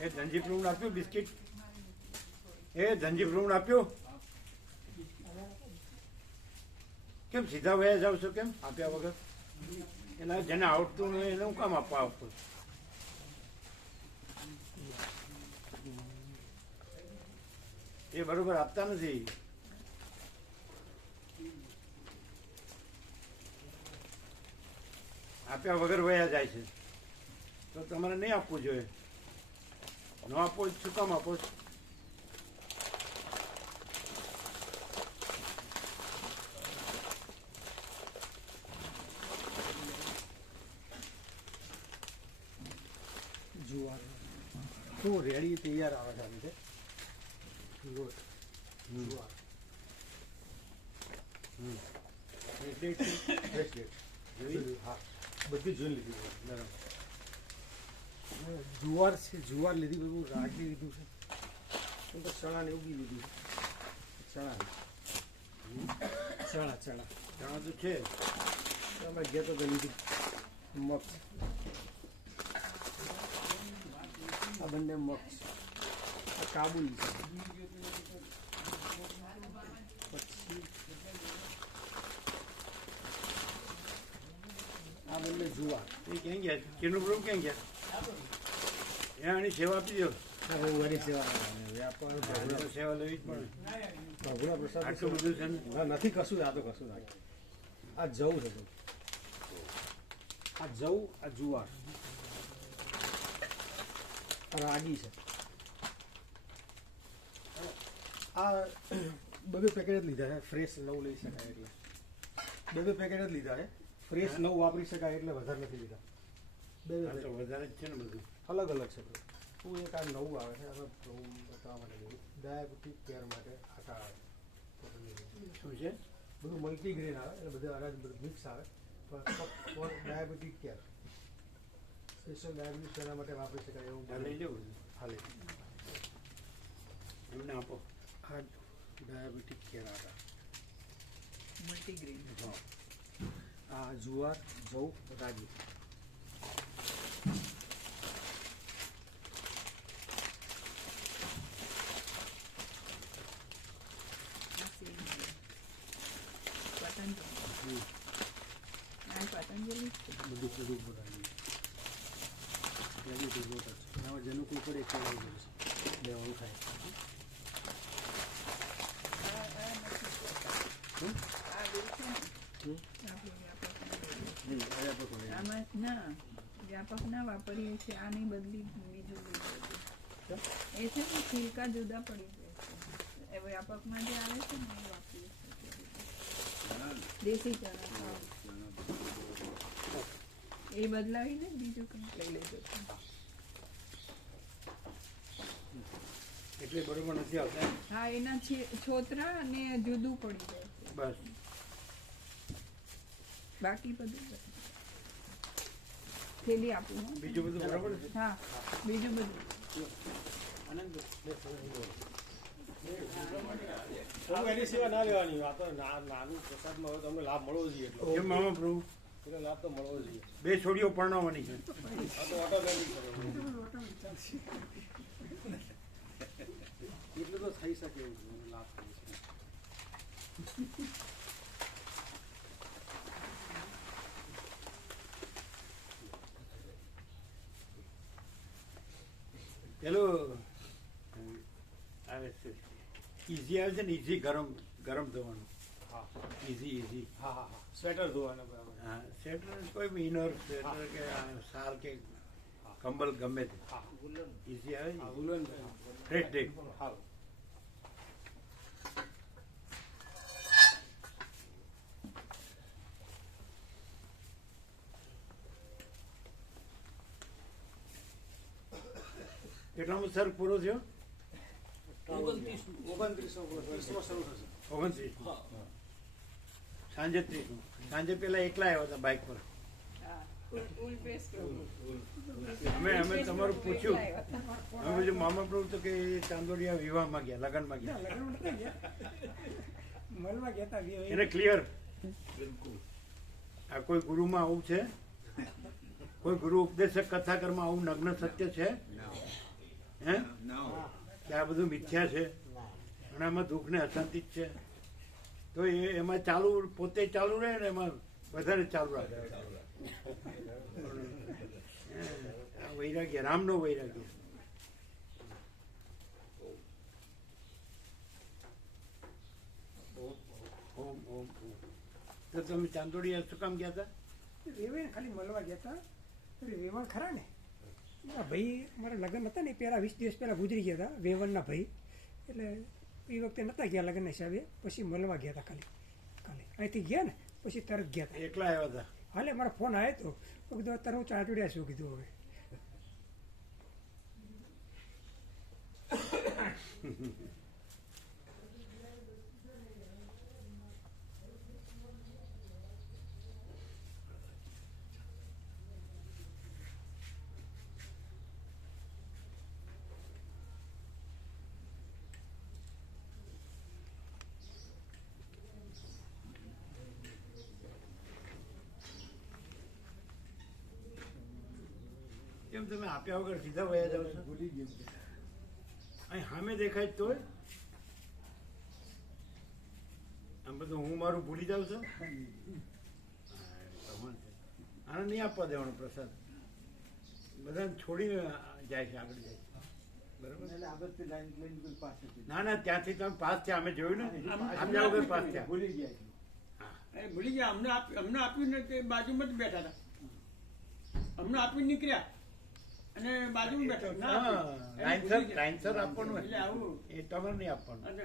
એ ધનજી ફ્રૂટ આપ્યું બિસ્કિટ. એ ધનજી ફ્રૂટ આપ્યું. કેમ સીધા વયા જાવ છો કેમ આપ્યા વગર? એના જેને આવડતું હોય એને હું કામ આપવા આપતો? એ બરોબર આપતા નથી. આપ્યા વગર વયા જાય છે તો તમારે નહીં આપવું જોઈએ. ન આપો શું કામ આપો છો? જુવાર તો રેડી તૈયાર આવે છે આવી રીતે લોટ જુવાર બ્રેસલેટ હા બધી જોઈ લીધી છે. બરાબર. જુવાર છે, જુવાર લીધી, બધું રાગી લીધું છે, હું તો ચણા ને એવું બી લીધું છે. ચણા ચણા ચણા જાણો તો છે. અમે ગયા તો લીધું મગ, આ બંને મગ છે, આ કાબુલી છે, પછી આ બંને જુવાર. એ ક્યાં ગયા? કિનું પ્રભુ ક્યાં ગયા? એની સેવા આપી દો. આ ભગવાનની સેવા કરવાની. વ્યાપાર આની તો સેવા લેવી જ પડે. ભગુડા પ્રસાદ આટલું બધું છે ને. ના, નથી કશું, આ તો કશું ના. આ જવ છે જવ. આ જવ, આ જુવાર, આ રાગી છે. આ બે પેકેટ જ લીધા છે, ફ્રેશ નવ લઈ શકાય એટલે બે પેકેટ જ લીધા છે. ફ્રેશ નવ વાપરી શકાય એટલે વધારે નથી લીધા. બે આ તો વધારે જ છે ને બધું. અલગ અલગ છે. હું એક આ નવું આવે છે, હવે હું બતાવવા માટે લીધું. ડાયાબિટીક કેર માટે આટા આવે શું છે? બધું મલ્ટીગ્રેન આવે એટલે બધા અનાજ બધું મિક્સ આવે for diabetic care. Special diabetes એના માટે વાપરી શકાય એવું આ લઈ લેવું. હાલે. એમને આપો. આ ડાયાબિટીક કેર આટા, મલ્ટીગ્રેન. હા. આ જુવાર, જવ, રાગી. પતંજલિ. આ પતંજલિ છે. બધું બધું બનાવી ડાયાબિટીક વોટર છે. એનામાં જેનું કોઈ પડે કેળાવી દે છે, લેવાનું થાય. આ બે છે ને, આપણે વ્યાપક નહીં. આમાં ના વ્યાપક ના વાપરીએ છીએ. આની બદલી બીજું બીજું એ છે ને છિલકા જુદા પડી જાય છે. એ વ્યાપકમાં જે આવે છે ને એ વાપરીએ છીએ. દેશી ચણા એ બદલાવીને બીજું કંઈક લઈ લેજો. એટલે બરોબર નથી આવતા. હા, એના છોતરા અને જુદું પડી જાય છે. બસ. બાકી બધું થેલી આપું. હો? બીજું બધું બરોબર છે. હા, બીજું બધું એની સેવા ના લેવાની. આ તો નાનું પ્રસાદમાં હવે તમને લાભ મળવો જોઈએ એટલો. કેમ મામા પ્રભુ? એટલો લાભ તો મળવો જોઈએ. બે છોડીઓ પરણાવવાની છે. આ તો ઓટોમેટિક એટલું તો થઈ શકે એવું છે. લાભ થઈ શકે. પેલું આવે છે ઈઝી આવે છે ને, ઈઝી ગરમ ગરમ થવાનું. હા ઈઝી. હા હા હા. સ્વેટર ધોવાના બરાબર. હા, સ્વેટર કોઈ બી ઇનર સ્વેટર કે શાલ કે કંબલ ગમે તે હા વુલન. ઈઝી આવે હા છે. વુલન. Fresh day. હા. કેટલામો સર્ગ પૂરો થયો? 29 શરૂ થશે. 29. સાંજે 30. સાંજે પેલા એકલા આવ્યા હતા બાઇક પર. અમે તમારું પૂછ્યું. અમે પછી મામા પ્રભુ તો કે ચાંદોડિયા વિવાહમાં ગયા, લગ્નમાં ગયા. એને ક્લિયર. આ કોઈ ગુરુમાં આવું છે? કોઈ ગુરુ ઉપદેશક કથાકરમાં આવું નગ્ન સત્ય છે? હે કે આ બધું મિથ્યા છે અને આમાં દુઃખ ને અશાંતિ જ છે? તો તો એમાં ચાલુ પોતે ચાલુ રહે ને એમાં વધારે ચાલુ રાખે. આ વૈરાગ્ય, રામનો વૈરાગ્ય. ઓમ ઓમ ઓમ. તો તમે ચાંદોડિયા શું કામ ગયા હતા? વેવાણ ખાલી મળવા ગયા હતા. એટલે વેવાણ ખરા ને, એના ભાઈ મારા લગ્ન હતા ને પહેલાં 20 દિવસ પહેલાં ગુજરી ગયા હતા વેવાણના ભાઈ. એટલે એ વખતે નહોતા ગયા લગ્નના હિસાબે, પછી મળવા ગયા હતા ખાલી. કાલે અહીંથી ગયા ને પછી તરત ગયા હતા. એકલા આવ્યા હતા? હાલે મારો ફોન આવ્યો તો કીધું અત્યારે હું ચાંદોડિયા છું કીધું. હવે કેમ તમે આપ્યા વગર સીધા વયા જાવ છો? ભૂલી ગયો. અહીં સામે દેખાય તોય આમ બધું હું મારું ભૂલી જાઉં છું. આને નહીં આપવા દેવાનો પ્રસાદ. બધાને છોડીને જાય છે, આગળ જાય છે. બરાબર? એટલે આગળથી લાઈન લઈને કોઈ પાસે ના ના, ત્યાંથી તમે પાસ થયા, અમે જોયું ને, આપ્યા વગર પાસ થયા. ભૂલી ગયા છે. અરે ભૂલી ગયા, અમને આપ્યું ને તે બાજુમાં જ બેઠા હતા. અમને આપ્યું નીકળ્યા અને બાજુમાં બેઠા ના આપ્યું. લાઈનસર આપવાનું એટલે હોય. આવું એ તમારે નહીં આપવાનું. અને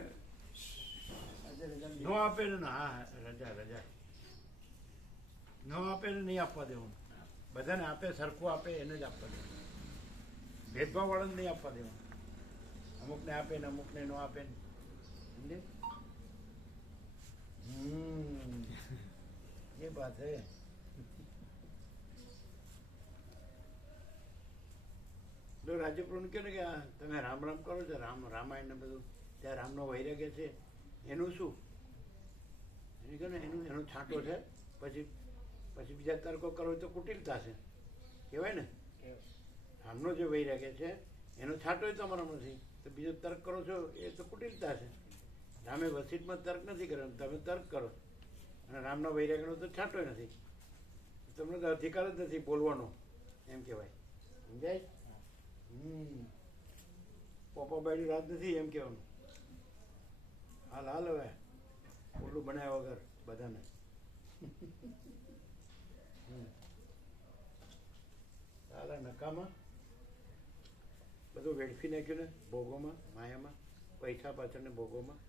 નો આપે ને ના, હા રજા રજા. નો આપે ને નહીં આપવા દેવાનું. બધાને આપે, સરખું આપે એને જ આપવા દેવાનું. ભેદભાવ વાળાને નહીં આપવા દેવાનું. અમુકને આપે ને અમુકને નો આપે ને. સમજે? ये बात है. તો રાજ્યપ્રભુ કહે ને કે તમે રામ રામ કરો છો, રામાયણ ને બધું, ત્યાં રામનો વૈરાગ્ય છે, એનું શું? એને કહે ને એનો છાંટો છે. પછી બીજા તર્કો કરો તો કુટિલતા છે, કહેવાય ને. રામનો જે વૈરાગ્ય છે એનો છાંટો તમારામાં નથી, તો બીજો તર્ક કરો છો એ તો કુટિલતા છે. રામે વસીતમાં તર્ક નથી કર્યો, તમે તર્ક કરો. અને રામના વૈરાગ્યનો તો છાંટો નથી. તમને તો અધિકાર જ નથી બોલવાનો, એમ કહેવાય. સમજાય? પોપાબાઈની રાત નથી એમ કહેવાનું. હાલ હાલ હવે ઓલું બનાવ્યા વગર બધાને. સારા નકામાં બધું વેડફી નાખ્યું ને ભોગોમાં, માયામાં, પૈસા પાછળ ને ભોગોમાં.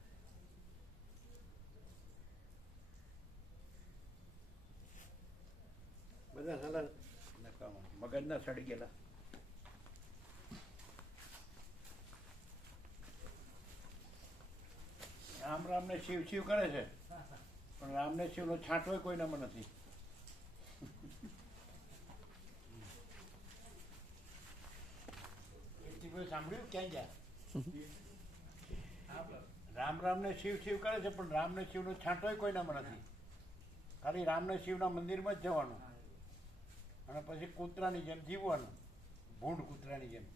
બધા સાલા નકામાં, મગજના સડી ગયેલા. રામ ને શિવ શિવ કરે છે, પણ રામને શિવનો છાંટો કોઈનામાં નથી. સાંભળ્યું ક્યાં ગયા? રામ ને શિવ શિવ કરે છે, પણ રામ ને શિવનો છાંટો કોઈનામાં નથી. ખાલી રામ ને શિવના મંદિરમાં જ જવાનું અને પછી કૂતરાની જેમ જીવવાનું, ભૂંડ કૂતરાની જેમ.